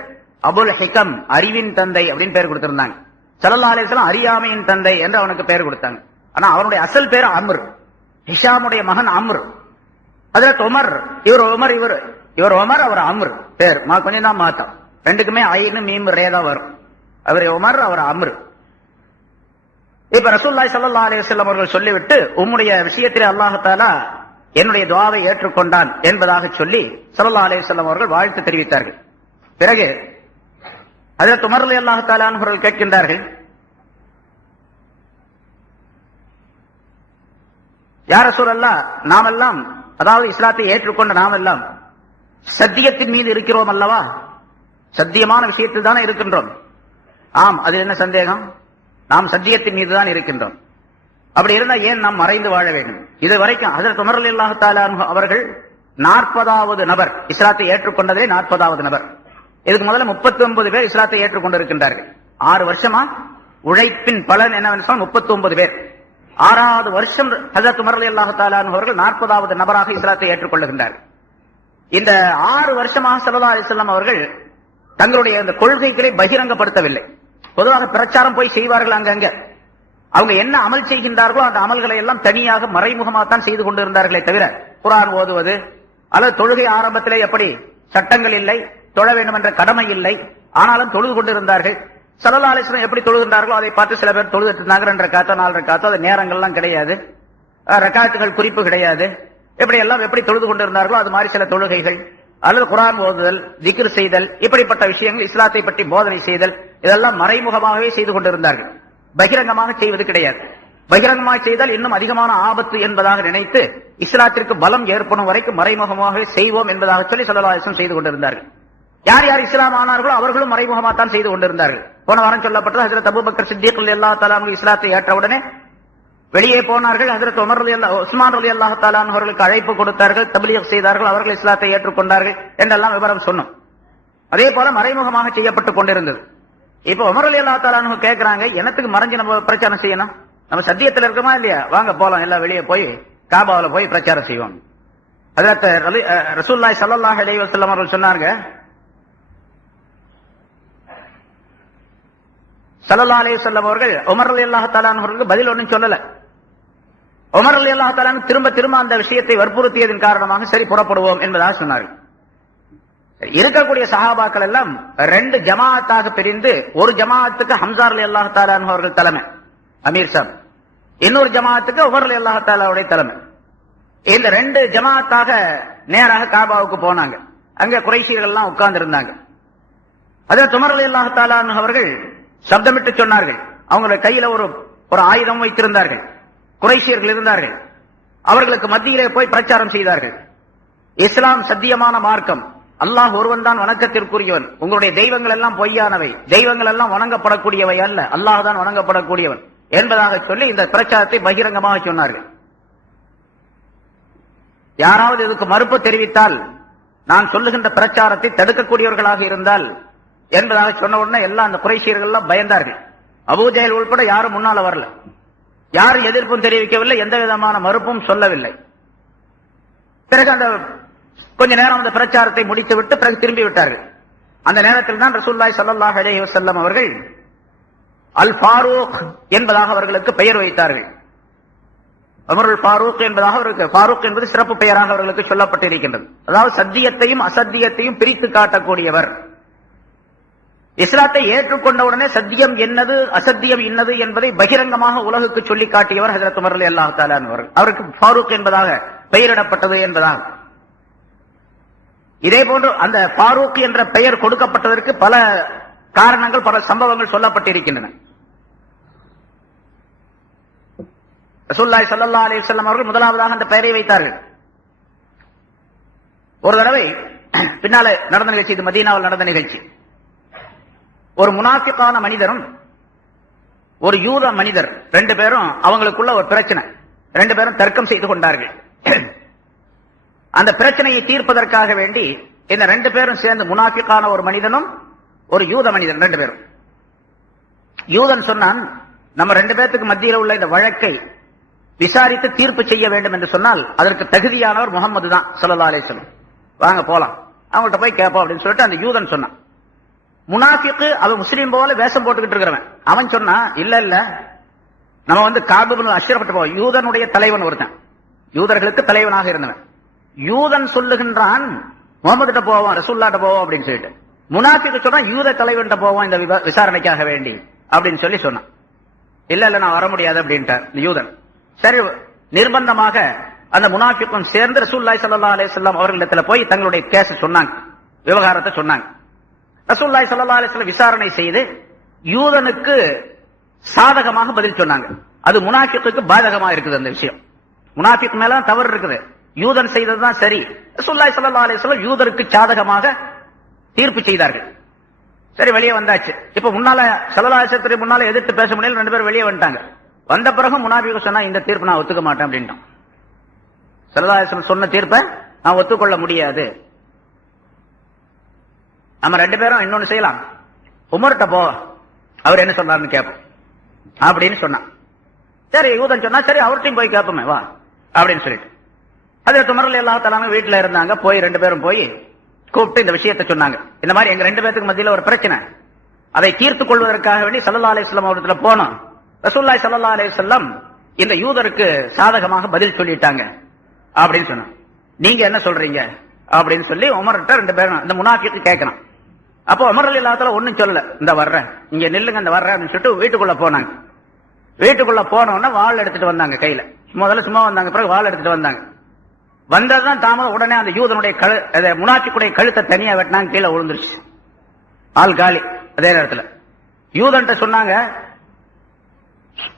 அபுல் ஹிகம், அறிவின் தந்தை அப்படின்னு பேர் கொடுத்திருந்தாங்க. ஸல்லல்லாஹு அலைஹி வஸல்லம் அறியாமையின் தந்தை என்று அவனுக்கு பேர் கொடுத்தாங்க. ஆனா அவனுடைய அசல் பேரு அம்ர், ஹிஷாமுடைய மகன் அம்ர். ஹஜ்ரத் உமர், இவர் உமர், அவர் அம்ர். பேர் கொஞ்சம் தான் மாத்தம், ரெண்டுக்குமே ஐன்னு மீம் ரேதா வரும். அவர் உமர், அவர் அம்ர். இப்ப ரசூலுல்லாஹி ஸல்லல்லாஹு அலைஹி வஸல்லம் அவர்கள் சொல்லிவிட்டு, உம்முடைய விஷயத்திலே அல்லாஹ் தஆலா என்னுடைய துஆவை ஏற்றுக்கொண்டான் என்பதாக சொல்லி ஸல்லல்லாஹு அலைஹி வஸல்லம் அவர்கள் வாழ்த்து தெரிவித்தார்கள். பிறகு ஹஜ்ரத் உமர் ரலியல்லாஹு தஆலா அவர்கள் கேட்கின்றார்கள், யா ரசூலல்லாஹ், நாமெல்லாம், அதாவது இஸ்லாத்தை ஏற்றுக்கொண்ட நாமெல்லாம் சத்தியத்தின் மீது இருக்கிறோம் அல்லவா? சத்தியமான விஷயத்தில் தானே இருக்கின்றோம். ஆம், அது என்ன சந்தேகம்? நாம் சத்தியத்தின் மீது தான் இருக்கின்றோம். அப்படி இருந்தா ஏன் நாம் மறைந்து வாழ வேண்டும்? இதுவரைக்கும் ஹஜ்ரத் உமர் ரலியல்லாஹு தஆலா அவர்கள் 40வது நபர், இஸ்லாத்தை ஏற்றுக்கொண்டதே 40வது நபர். இதுக்கு முதல்ல 39 பேர் இஸ்லாத்தை ஏற்றுக்கொண்டிருக்கின்றார்கள். 6 வருஷமா உழைப்பின் பலன் என்னவென்று சொன்னால் 39 பேர். 6வது வருஷம் ஹஜ்ரத் உமர் ரலியல்லாஹு தஆலா அவர்கள் 40வது நபராக இஸ்லாத்தை ஏற்றுக்கொள்ளுகின்றார்கள். இந்த 6 வருஷமாக ஸல்லல்லாஹு அலைஹி வஸல்லம் அவர்கள் தங்களுடைய அந்த கொள்கைகளை பகிரங்கப்படுத்தவில்லை. பொதுவாக பிரச்சாரம் போய் செய்வார்கள் அங்கங்க. அவங்க என்ன அமல் செய்கின்றார்களோ அந்த அமல்களை எல்லாம் தனியாக மறைமுகமாகத்தான் செய்து கொண்டிருந்தார்களே தவிர, குர்ஆன் ஓதுவது அல்லது தொழுகை ஆரம்பத்திலே எப்படி சட்டங்கள் இல்லை, தொழ வேண்டும் என்ற கடமை இல்லை, ஆனாலும் தொழுது கொண்டிருந்தார்கள். ஸல்லல்லாஹு அலைஹி வஸல்லம் எப்படி தொழுகின்றார்களோ அதை பார்த்து சில பேர் தொழுதுட்டு இருந்தாங்க. 2 ரக்காத்தோ 4 ரக்காத்தோ, அது நேரங்கள்லாம் கிடையாது, ரக்காத்துகள் குறிப்பு கிடையாது. இப்படி எல்லாம் எப்படி தொழுது கொண்டிருந்தார்களோ அது மாதிரி சில தொழுகைகள் அல்லது குர்ஆன் ஓதுதல், திக்ர் செய்தல், இப்படிப்பட்ட விஷயங்கள், இஸ்லாத்தை பற்றி போதனை செய்தல், இதெல்லாம் மறைமுகமாகவே செய்து கொண்டிருந்தார்கள். பகிரங்கமாக செய்வது கிடையாது. பகிரங்கமாக செய்தால் இன்னும் அதிகமான ஆபத்து என்பதாக நினைத்து இஸ்லாத்திற்கு பலம் ஏற்படும் வரைக்கும் மறைமுகமாகவே செய்வோம் என்பதாக சொல்லி ஸல்லல்லாஹு அலைஹி வஸல்லம் செய்து கொண்டிருந்தார்கள். யார் யார் இஸ்லாம் ஆனார்களோ அவர்களும் மறைமுகமாக தான் செய்து கொண்டிருந்தார்கள். போன வாரம் சொல்லப்பட்டது, ஹஜ்ரத் அபூபக்கர் சித்திக் ரலியல்லாஹு தஆலா அன்ஹு இஸ்லாத்தை ஏற்ற உடனே வெளியே போனார்கள். ஹஜ்ரத் உஸ்மான் ரலியல்லாஹு தஆலா அன்ஹு அவர்களுக்கு அழைப்பு கொடுத்தார்கள், தப்லீக் செய்தார்கள், அவர்கள் இஸ்லாத்தை ஏற்றுக்கொண்டார்கள் என்றெல்லாம் விவரம் சொன்னோம். அதே போல மறைமுகமாக செய்யப்பட்டுக் கொண்டிருந்தது. இப்ப உமர் ரலியல்லாஹு தஆலா அன்ஹு கேட்கிறாங்க, என்னத்துக்கு மறைஞ்சு நம்ம பிரச்சாரம் செய்யணும்? நம்ம சத்தியத்தில் இருக்கோமா இல்லையா? வாங்க போலாம், எல்லாம் வெளியே போய் காபாவுல போய் பிரச்சாரம் செய்வோம். ஹஜ்ரத் ரசூலுல்லாஹி ஸல்லல்லாஹு அலைஹி வஸல்லம் அவர்கள் சொன்னாங்க, ஸல்லல்லாஹு அலைஹி வஸல்லம் அவர்கள் உமர் ரலியல்லாஹு தஆலா அவர்களுக்கு பதில் ஒன்றும் சொல்லல. உமர் ரலியல்லாஹு தஆலா திரும்ப திரும்ப அந்த விஷயத்தை வற்புறுத்தியதன் காரணமாக சரி புறப்படுவோம் என்பதாக சொன்னார்கள். இருக்கக்கூடிய சஹாபாக்கள் எல்லாம் 2 ஜமாஅத்தாக பிரிந்து, ஒரு ஜமாஅத்துக்கு ஹம்ஸா ரலியல்லாஹு தஆலா அவர்கள் தலைமை, அமீர் சாப், இன்னொரு ஜமாஅத்துக்கு உமர் ரலியல்லாஹு தஆலாவுடைய தலைமை. இந்த 2 ஜமாஅத்தாக நேராக காபாவுக்கு போனாங்க. அங்க குறைஷிகள் எல்லாம் உட்கார்ந்து இருந்தாங்க. ஹஜ்ரத் உமர் ரலியல்லாஹு தஆலா அவர்கள் சப்தமிட்டு சொன்னார்கள். அவங்களுடைய கையில ஒரு ஆயுதம் வைத்திருந்தார்கள். குறைஷியர்கள் இருந்தார்கள். அவர்களுக்கு மத்தியிலே போய் பிரச்சாரம் செய்தார்கள். இஸ்லாம் சத்தியமான மார்க்கம், அல்லாஹ் ஒருவன் தான் வணக்கத்திற்குரியவன், உங்களுடைய தெய்வங்கள் எல்லாம் பொய்யானவை, தெய்வங்கள் எல்லாம் வணங்கப்படக்கூடியவை அல்ல, அல்லாஹ் தான் வணங்கப்படக்கூடியவன் என்பதாக சொல்லி இந்த பிரச்சாரத்தை பகிரங்கமாக சொன்னார்கள். யாராவது இதுக்கு மறுப்பு தெரிவித்தால், நான் சொல்லுகின்ற பிரச்சாரத்தை தடுக்கக்கூடியவர்களாக இருந்தால் என்பதாக சொன்ன உடனே எல்லாம் அந்த குறைஷியர்கள் எல்லாம் பயந்தார்கள். அபூ ஜஹல் உட்பட யாரும் முன்னால வரல, யாரும் எதிர்ப்பும் தெரிவிக்கவில்லை, எந்த விதமான மறுப்பும் சொல்லவில்லை. பிறகு அந்த கொஞ்ச நேரம் அந்த பிரச்சாரத்தை முடித்துவிட்டு பிறகு திரும்பி விட்டார்கள். அந்த நேரத்தில் தான் ரசூலுல்லாஹி ஸல்லல்லாஹு அலைஹி வஸல்லம் அவர்கள் அல் ஃபாரூக் என்பதாக அவர்களுக்கு பெயர் வைத்தார்கள். உமருல் ஃபாரூக் என்பதாக அவருக்கு, ஃபாரூக் என்பது சிறப்பு பெயராக அவர்களுக்கு சொல்லப்பட்டிருக்கின்றது. அதாவது சத்தியத்தையும் அசத்தியத்தையும் பிரித்து காட்டக்கூடியவர். இஸ்லாத்தை ஏற்றுக்கொண்டவுடனே சத்தியம் என்னது அசத்தியம் என்னது என்பதை பகிரங்கமாக உலகுக்கு சொல்லி காட்டியவர் ஹஜ்ரத் உமர் ரலியல்லாஹு தஆலா அவர்கள். அவருக்கு ஃபாரூக் என்பதாக பெயரிடப்பட்டது என்பதாக. இதே போன்று அந்த ஃபாரூக் என்ற பெயர் கொடுக்கப்பட்டதற்கு பல காரணங்கள், பல சம்பவங்கள் சொல்லப்பட்டிருக்கின்றன. ரசூலுல்லாஹி ஸல்லல்லாஹு அலைஹி வஸல்லம் அவர்கள் முதலாவதாக அந்த பெயரை வைத்தார்கள். ஒரு தடவை பின்னால நடந்த நிகழ்ச்சி, இது மதீனாவில் நடந்த நிகழ்ச்சி. ஒரு முனாஃபிக்கான மனிதரும் ஒரு யூத மனிதர் ரெண்டு பேரும் அவங்களுக்குள்ள ஒரு பிரச்சனை, ரெண்டு பேரும் தர்க்கம் செய்து கொண்டார்கள். அந்த பிரச்சனையை தீர்ப்பதற்காக வேண்டி இந்த ரெண்டு பேரும் சேர்ந்து, முனாஃபிக்கான ஒரு மனிதனும் ஒரு யூத மனிதன் ரெண்டு பேரும், யூதன் சொன்னான், நம்ம ரெண்டு பேருக்கு மத்தியில் உள்ள இந்த வழக்கை விசாரித்து தீர்ப்பு செய்ய வேண்டும் என்று சொன்னால் அதற்கு தகுதியானவர் முகமது தான் ஸல்லல்லாஹு அலைஹி வஸல்லம், வாங்க போலாம், அவங்கள்ட்ட போய் கேட்போம் அப்படின்னு சொல்லிட்டு அந்த யூதன் சொன்னான். முனாஃபிக்கு அவன் முஸ்லீம் போல வேஷம் போட்டுக்கிட்டு இருக்கிறவன், அவன் சொன்னா, இல்ல இல்ல நம்ம வந்து காபு இப்னு அஷ்ரஃப்ட்ட போவோம், யூதனுடைய தலைவன் ஒருத்தன், யூதர்களுக்கு தலைவனாக இருந்தவன். யூதன் சொல்லுகின்றான் முகமதுட்ட போவோம், ரசூலுல்லாஹ்ட்ட போவோம் அப்படின்னு சொல்லிட்டு. முனாஃபிக்கு சொன்னா யூத தலைவன்ட்ட போவோம் இந்த விசாரணைக்காக வேண்டி அப்படின்னு சொல்லி சொன்னான். இல்ல இல்ல நான் வர முடியாது அப்படின்ட்டார் யூதன். சரி, நிர்பந்தமாக அந்த முனாஃபிக்கும் சேர்ந்து ரசூலுல்லாஹி ஸல்லல்லாஹு அலைஹி வஸல்லம் அவர்களிடத்துல போய் தங்களுடைய கேஸ் சொன்னாங்க, விவகாரத்தை சொன்னாங்க. ரசூலுல்லாஹி ஸல்லல்லாஹு அலைஹி வஸல்லம் விசாரணை செய்து யூதனுக்கு சாதகமாக பதில் சொன்னாங்க. அது முனாஃபிக்குக்கு பாதகமாக இருக்குது. அந்த விஷயம் முனாஃபிக் மேல தவறு இருக்குது, யூதன் செய்ததுதான் சரி. ரசூலுல்லாஹி ஸல்லல்லாஹு அலைஹி வஸல்லம் யூதருக்கு சாதகமாக தீர்ப்பு செய்தார்கள். சரி, வெளியே வந்தாச்சு. இப்ப முன்னால ஸல்லல்லாஹு அலைஹி வஸல்லம் முன்னால எதிர்த்து பேச முடியல, ரெண்டு பேரும் வெளியே வந்துட்டாங்க. வந்த பிறகு முனாஃபிக் சொன்னா, இந்த தீர்ப்பு நான் ஒத்துக்க மாட்டேன் அப்படின்ட்டான். ஸல்லல்லாஹு அலைஹி வஸல்லம் சொன்ன தீர்ப்பை நான் ஒத்துக்கொள்ள முடியாது. நம்ம ரெண்டு பேரும் இன்னொன்னு செய்யலாம், உமர்ட்ட போ, அவர் என்ன சொன்னார்னு கேட்போம் அப்படின்னு சொன்னான். சரி, யூதன் சொன்னா, சரி அவர்கிட்டையும் போய் கேட்போமே வா அப்படின்னு சொல்லிட்டு ஹஜ்ரத் உமர் ரலியல்லாஹு தஆலா வீட்டுல இருந்தாங்க. போய் ரெண்டு பேரும் போய் கூப்பிட்டு இந்த விஷயத்தை சொன்னாங்க. இந்த மாதிரி எங்க ரெண்டு பேருக்கு மத்தியில ஒரு பிரச்சனை, அதை தீர்த்துக் கொள்வதற்காக வேண்டி ஸல்லல்லாஹு அலைஹி வஸல்லம் அவர்கிட்ட போனோம். ரசூலுல்லாஹி ஸல்லல்லாஹு அலைஹி வஸல்லம் இந்த யூதருக்கு சாதகமாக பதில் சொல்லிட்டாங்க அப்படின்னு சொன்னாங்க. நீங்க என்ன சொல்றீங்க அப்படின்னு சொல்லி உமர்கிட்ட ரெண்டு பேரும் இந்த முனாஃபிக்கு கேட்கணும். அப்போ உமர் ரலியல்லாஹு தஆலா ஒன்னும் சொல்லல, இந்த வர்றேன், இங்க நில்லுங்க, இந்த வர்றேன் அப்படின்னு சொல்லிட்டு வீட்டுக்குள்ள போனாங்க. வீட்டுக்குள்ள போனோம்னா வாள் எடுத்துட்டு வந்தாங்க கையில. முதல்ல சும்மா வந்தாங்க, பிறகு வாள் எடுத்துட்டு வந்தாங்க. வந்ததுதான் தாமதம், உடனே அந்த யூதனுடைய முனாஃபிக்குடைய கழுத்தை தனியா வெட்டினாங்க, கீழே விழுந்துருச்சு, ஆள் காலி. அதே நேரத்தில் யூதன்ட்ட சொன்னாங்க,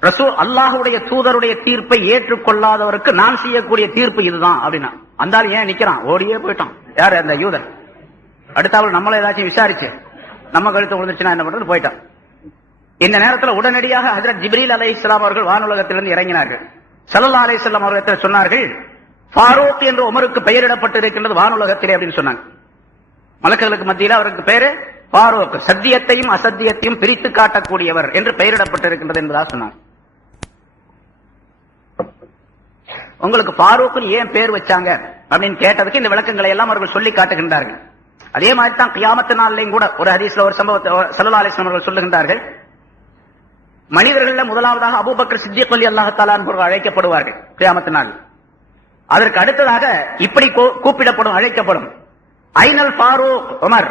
ரசூல் அல்லாஹ்வுடைய தூதருடைய தீர்ப்பை ஏற்றுக்கொள்ளாதவருக்கு நான் செய்யக்கூடிய தீர்ப்பு இதுதான் அப்படின்னா. அந்த ஆள் ஏன் நிக்கிறான், ஓடியே போயிட்டான். யாரு? அந்த யூதன். அடுத்தாவில் நம்மள ஏதாச்சும் விசாரிச்சு நம்ம கழுத்து விழுந்துச்சுன்னா என்ன பண்றது, போயிட்டான். இந்த நேரத்தில் உடனடியாக ஹஜ்ரத் ஜிப்ரீல் அலைஹிஸ்ஸலாம் அவர்கள் வானுலகத்திலிருந்து இறங்கினார்கள். ஸல்லல்லாஹு அலைஹி வஸல்லம் அவர்கள் சொன்னார்கள், ஃபாரூக் என்று உமருக்கு பெயரிடப்பட்டு இருக்கின்றது வானுலகத்திலே அப்படின்னு சொன்னாங்க. மலக்குகளுக்கு மத்தியில் அவருக்கு பேரு ஃபாரூக், சத்தியத்தையும் அசத்தியத்தையும் பிரித்து காட்டக்கூடியவர் என்று பெயரிடப்பட்டிருக்கின்றது என்பதாக சொன்னார். உங்களுக்கு ஃபாரூக் ஏன் பேர் வச்சாங்க அப்படின்னு கேட்டதுக்கு இந்த விளக்கங்களை எல்லாம் அவர்கள் சொல்லி காட்டுகின்றார்கள். அதே மாதிரி தான் கியாமத்து நாளிலையும் கூட ஒரு ஹதீஸ்ல ஒரு சம்பவத்தை ஸல்லல்லாஹு அலைஹி வஸல்லம் அவர்கள் சொல்லுகின்றார்கள், மனிதர்கள் முதலாவதாக அபூபக்கர் சித்திக் ரலியல்லாஹு தஆலா அன்ஹு அழைக்கப்படுவார்கள் கியாமத்து நாள். அதற்கு அடுத்ததாக இப்படி கூப்பிடப்படும், அழைக்கப்படும், ஐனல் ஃபாரூக் உமர்,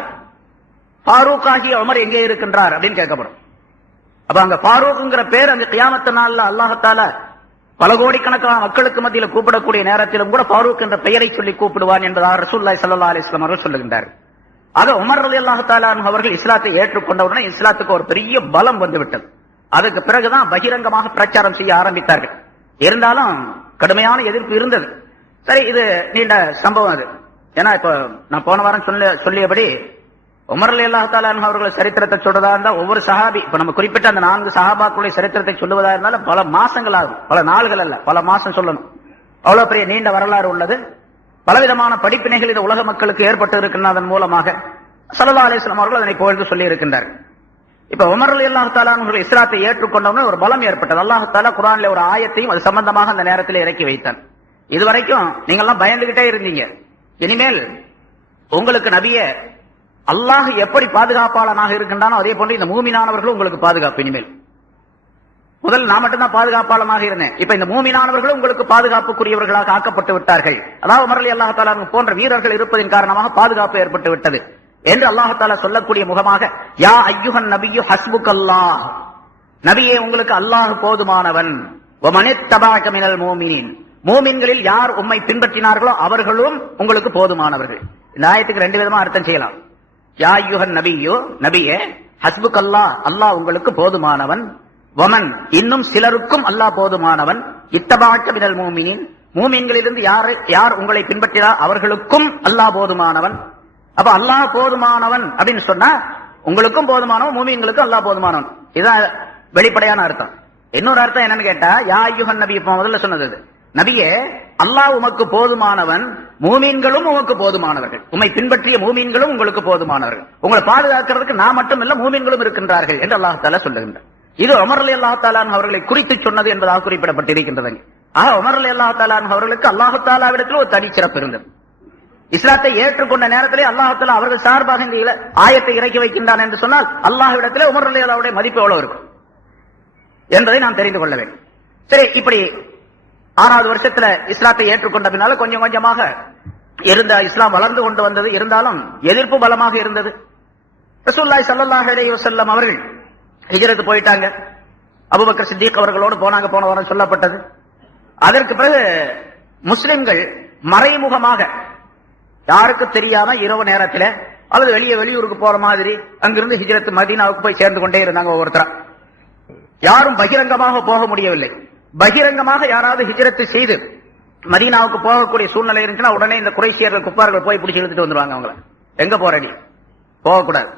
ஃபாரூக் ஆகிய உமர் எங்கே இருக்கின்றார் அப்படின்னு கேட்கப்படும். அப்ப அங்க ஃபாரூக்ங்கிற பேர் அந்த கியாமத்து நாள்ல அல்லாஹ் தஆலா பல கோடிக்கணக்கான மக்களுக்கு மத்தியில கூப்பிடக்கூடிய நேரத்திலும் கூட ஃபாரூக் என்ற பெயரை சொல்லி கூப்பிடுவான் என்பதாக ரசூலுல்லாஹி ஸல்லல்லாஹு அலைஹி வஸல்லம் அவர்கள் சொல்லுகின்றார்கள். ஆக உமர் ரலியல்லாஹு தஆலா அவர்கள் இஸ்லாத்தை ஏற்றுக்கொண்டவுடனே இஸ்லாத்துக்கு ஒரு பெரிய பலம் வந்துவிட்டது. அதுக்கு பிறகுதான் பகிரங்கமாக பிரச்சாரம் செய்ய ஆரம்பித்தார்கள். இருந்தாலும் கடுமையான எதிர்ப்பு இருந்தது. சரி, இது நீண்ட சம்பவம் அது. ஏன்னா இப்ப நான் போன வாரம் சொல்லியபடி உமர் ரலியல்லாஹு தஆலா அவர்கள் சரித்திரத்தை சொல்றதா இருந்தா ஒவ்வொரு சஹாபி, இப்ப நம்ம குறிப்பிட்ட அந்த 4 சஹாபாக்களுடைய சரித்திரத்தை சொல்லுவதா இருந்தாலும் பல மாசங்கள் ஆகும், பல நாள்கள் அல்ல, பல மாசம் சொல்லணும். அவ்வளவு பெரிய நீண்ட வரலாறு உள்ளது. பலவிதமான படிப்பினைகள் இந்த உலக மக்களுக்கு ஏற்பட்டு இருக்கின்றன. அதன் மூலமாக ஸல்லல்லாஹு அலைஹி வஸல்லம் அவர்கள் அதனை புகழ்ந்து சொல்லி இருக்கின்றார்கள். இப்ப உமர் ரலியல்லாஹு தஆலா அவர்கள் இஸ்லாத்தை ஏற்றுக்கொண்டவுடனே ஒரு பலம் ஏற்பட்டது. அல்லாஹ் தஆலா குர்ஆனிலே ஒரு ஆயத்தையும் அது சம்பந்தமாக அந்த நேரத்தில் இறக்கி வைத்தான். இதுவரைக்கும் நீங்க எல்லாம் பயந்துகிட்டே இருந்தீங்க, இனிமேல் உங்களுக்கு நபியே அல்லாஹ் எப்படி பாதுகாப்பாளனாக இருக்கின்றானோ அதே போன்று இந்த மூமினானவர்களும் உங்களுக்கு பாதுகாப்பு. இனிமேல் முதல் நான் மட்டும்தான் பாதுகாப்பாளனாக இருந்தேன், இப்ப இந்த மூமினானவர்களும் உங்களுக்கு பாதுகாப்புக்குரியவர்களாக ஆக்கப்பட்டு விட்டார்கள். அதாவது உமர் ரலியல்லாஹு தஆலா போன்ற வீரர்கள் இருப்பதின் காரணமாக பாதுகாப்பு ஏற்பட்டு விட்டது என்று அல்லாஹ் தஆலா சொல்லக்கூடிய முகமாக, யா அய்யுஹன் நபியு ஹஸ்புக்கல்லாஹ், நபியே உங்களுக்கு அல்லாஹ் போதுமானவன், வமனித்தபஅக மினல் முஃமினீன், மூமின்களில் யார் உம்மை பின்பற்றினார்களோ அவர்களும் உங்களுக்கு போதுமானவர்கள். இந்த ஆயத்துக்கு 2 விதமா அர்த்தம் செய்யலாம். யா அய்யுஹன் நபியு, நபியே, ஹஸ்புக்கல்லாஹ், அல்லாஹ் உங்களுக்கு போதுமானவன், வமன், இன்னும் சிலருக்கும் அல்லாஹ் போதுமானவன், இத்தபஅக மினல் முஃமினீன், மூமின்களிலிருந்து யார் உங்களை பின்பற்றினார் அவர்களுக்கும் அல்லாஹ் போதுமானவன். அப்ப அல்லாஹ் போதுமானவன் அப்படின்னு சொன்னா உங்களுக்கும் போதுமானவன், மூமின்களுக்கும் அல்லாஹ் போதுமானவன். இதுதான் வெளிப்படையான அர்த்தம். இன்னொரு அர்த்தம் என்னன்னு கேட்டா, யா அய்யுஹன் நபி, இப்ப முதல்ல சொன்னது நபியே, அல்லாஹ் உமக்கு போதுமானவன், மூமீன்களும் உமக்கு போதுமானவர்கள், உம்மை பின்பற்றிய மூமீன்களும் உங்களுக்கு போதுமானவர்கள், உங்களை பாதுகாக்கிறதுக்கு நான் மட்டும் இல்ல மூமீன்களும் இருக்கின்றார்கள் என்று அல்லாஹ் தஆலா சொல்லுகின்றார். இது உமர் ரலியல்லாஹு தஆலா அவர்களை குறித்து சொன்னது என்பதாக குறிப்பிடப்பட்டிருக்கின்றது. ஆக உமர் ரலியல்லாஹு தஆலா அவர்களுக்கு அல்லாஹ் தஆலாவிடத்தில் ஒரு தனி சிறப்பு இருந்தது. இஸ்லாத்தை ஏற்றுக்கொண்ட நேரத்திலே அல்லாஹ் தஆலா அவர்கள் சார்பாக இந்த ஆயத்தை இறக்கி வைக்கின்றான் என்று சொன்னால் அல்லாஹ்விடத்திலே உமர் ரலியல்லாஹுடைய மதிப்பு எவ்வளவு இருக்கும் என்பதை நாம் தெரிந்து கொள்ள வேண்டும். சரி, இப்படி 6வது வருஷத்துல இஸ்லாத்தை ஏற்றுக்கொண்ட பின்னால கொஞ்சம் கொஞ்சமாக இருந்த இஸ்லாம் வளர்ந்து கொண்டு வந்தது. இருந்தாலும் எதிர்ப்பு பலமாக இருந்தது. ரசூலுல்லாஹி ஸல்லல்லாஹு அலைஹி வஸல்லம் அவர்கள் ஹிஜ்ரத் போயிட்டாங்க. அபூபக்கர் சித்திக் அவர்களோடு போன வாரம் சொல்லப்பட்டது. அதற்கு பிறகு முஸ்லிம்கள் மறைமுகமாக யாருக்கு தெரியாம இரவு நேரத்தில் அல்லது வெளியூருக்கு போற மாதிரி அங்கிருந்து ஹிஜ்ரத் மதீனாவுக்கு போய் சேர்ந்து கொண்டே இருந்தாங்க. ஒவ்வொருத்தரா யாரும் பகிரங்கமாக போக முடியவில்லை. பகிரங்கமாக யாராவது ஹிஜ்ரத் செய்து மதீனாவுக்கு போகக்கூடிய சூழ்நிலை இருந்துச்சுன்னா உடனே இந்த குறைஷியர்கள் குப்பார்கள் போய் பிடிச்சி இழுத்துட்டு வந்துருவாங்க. அவங்கள எங்க போறடி, போகக்கூடாது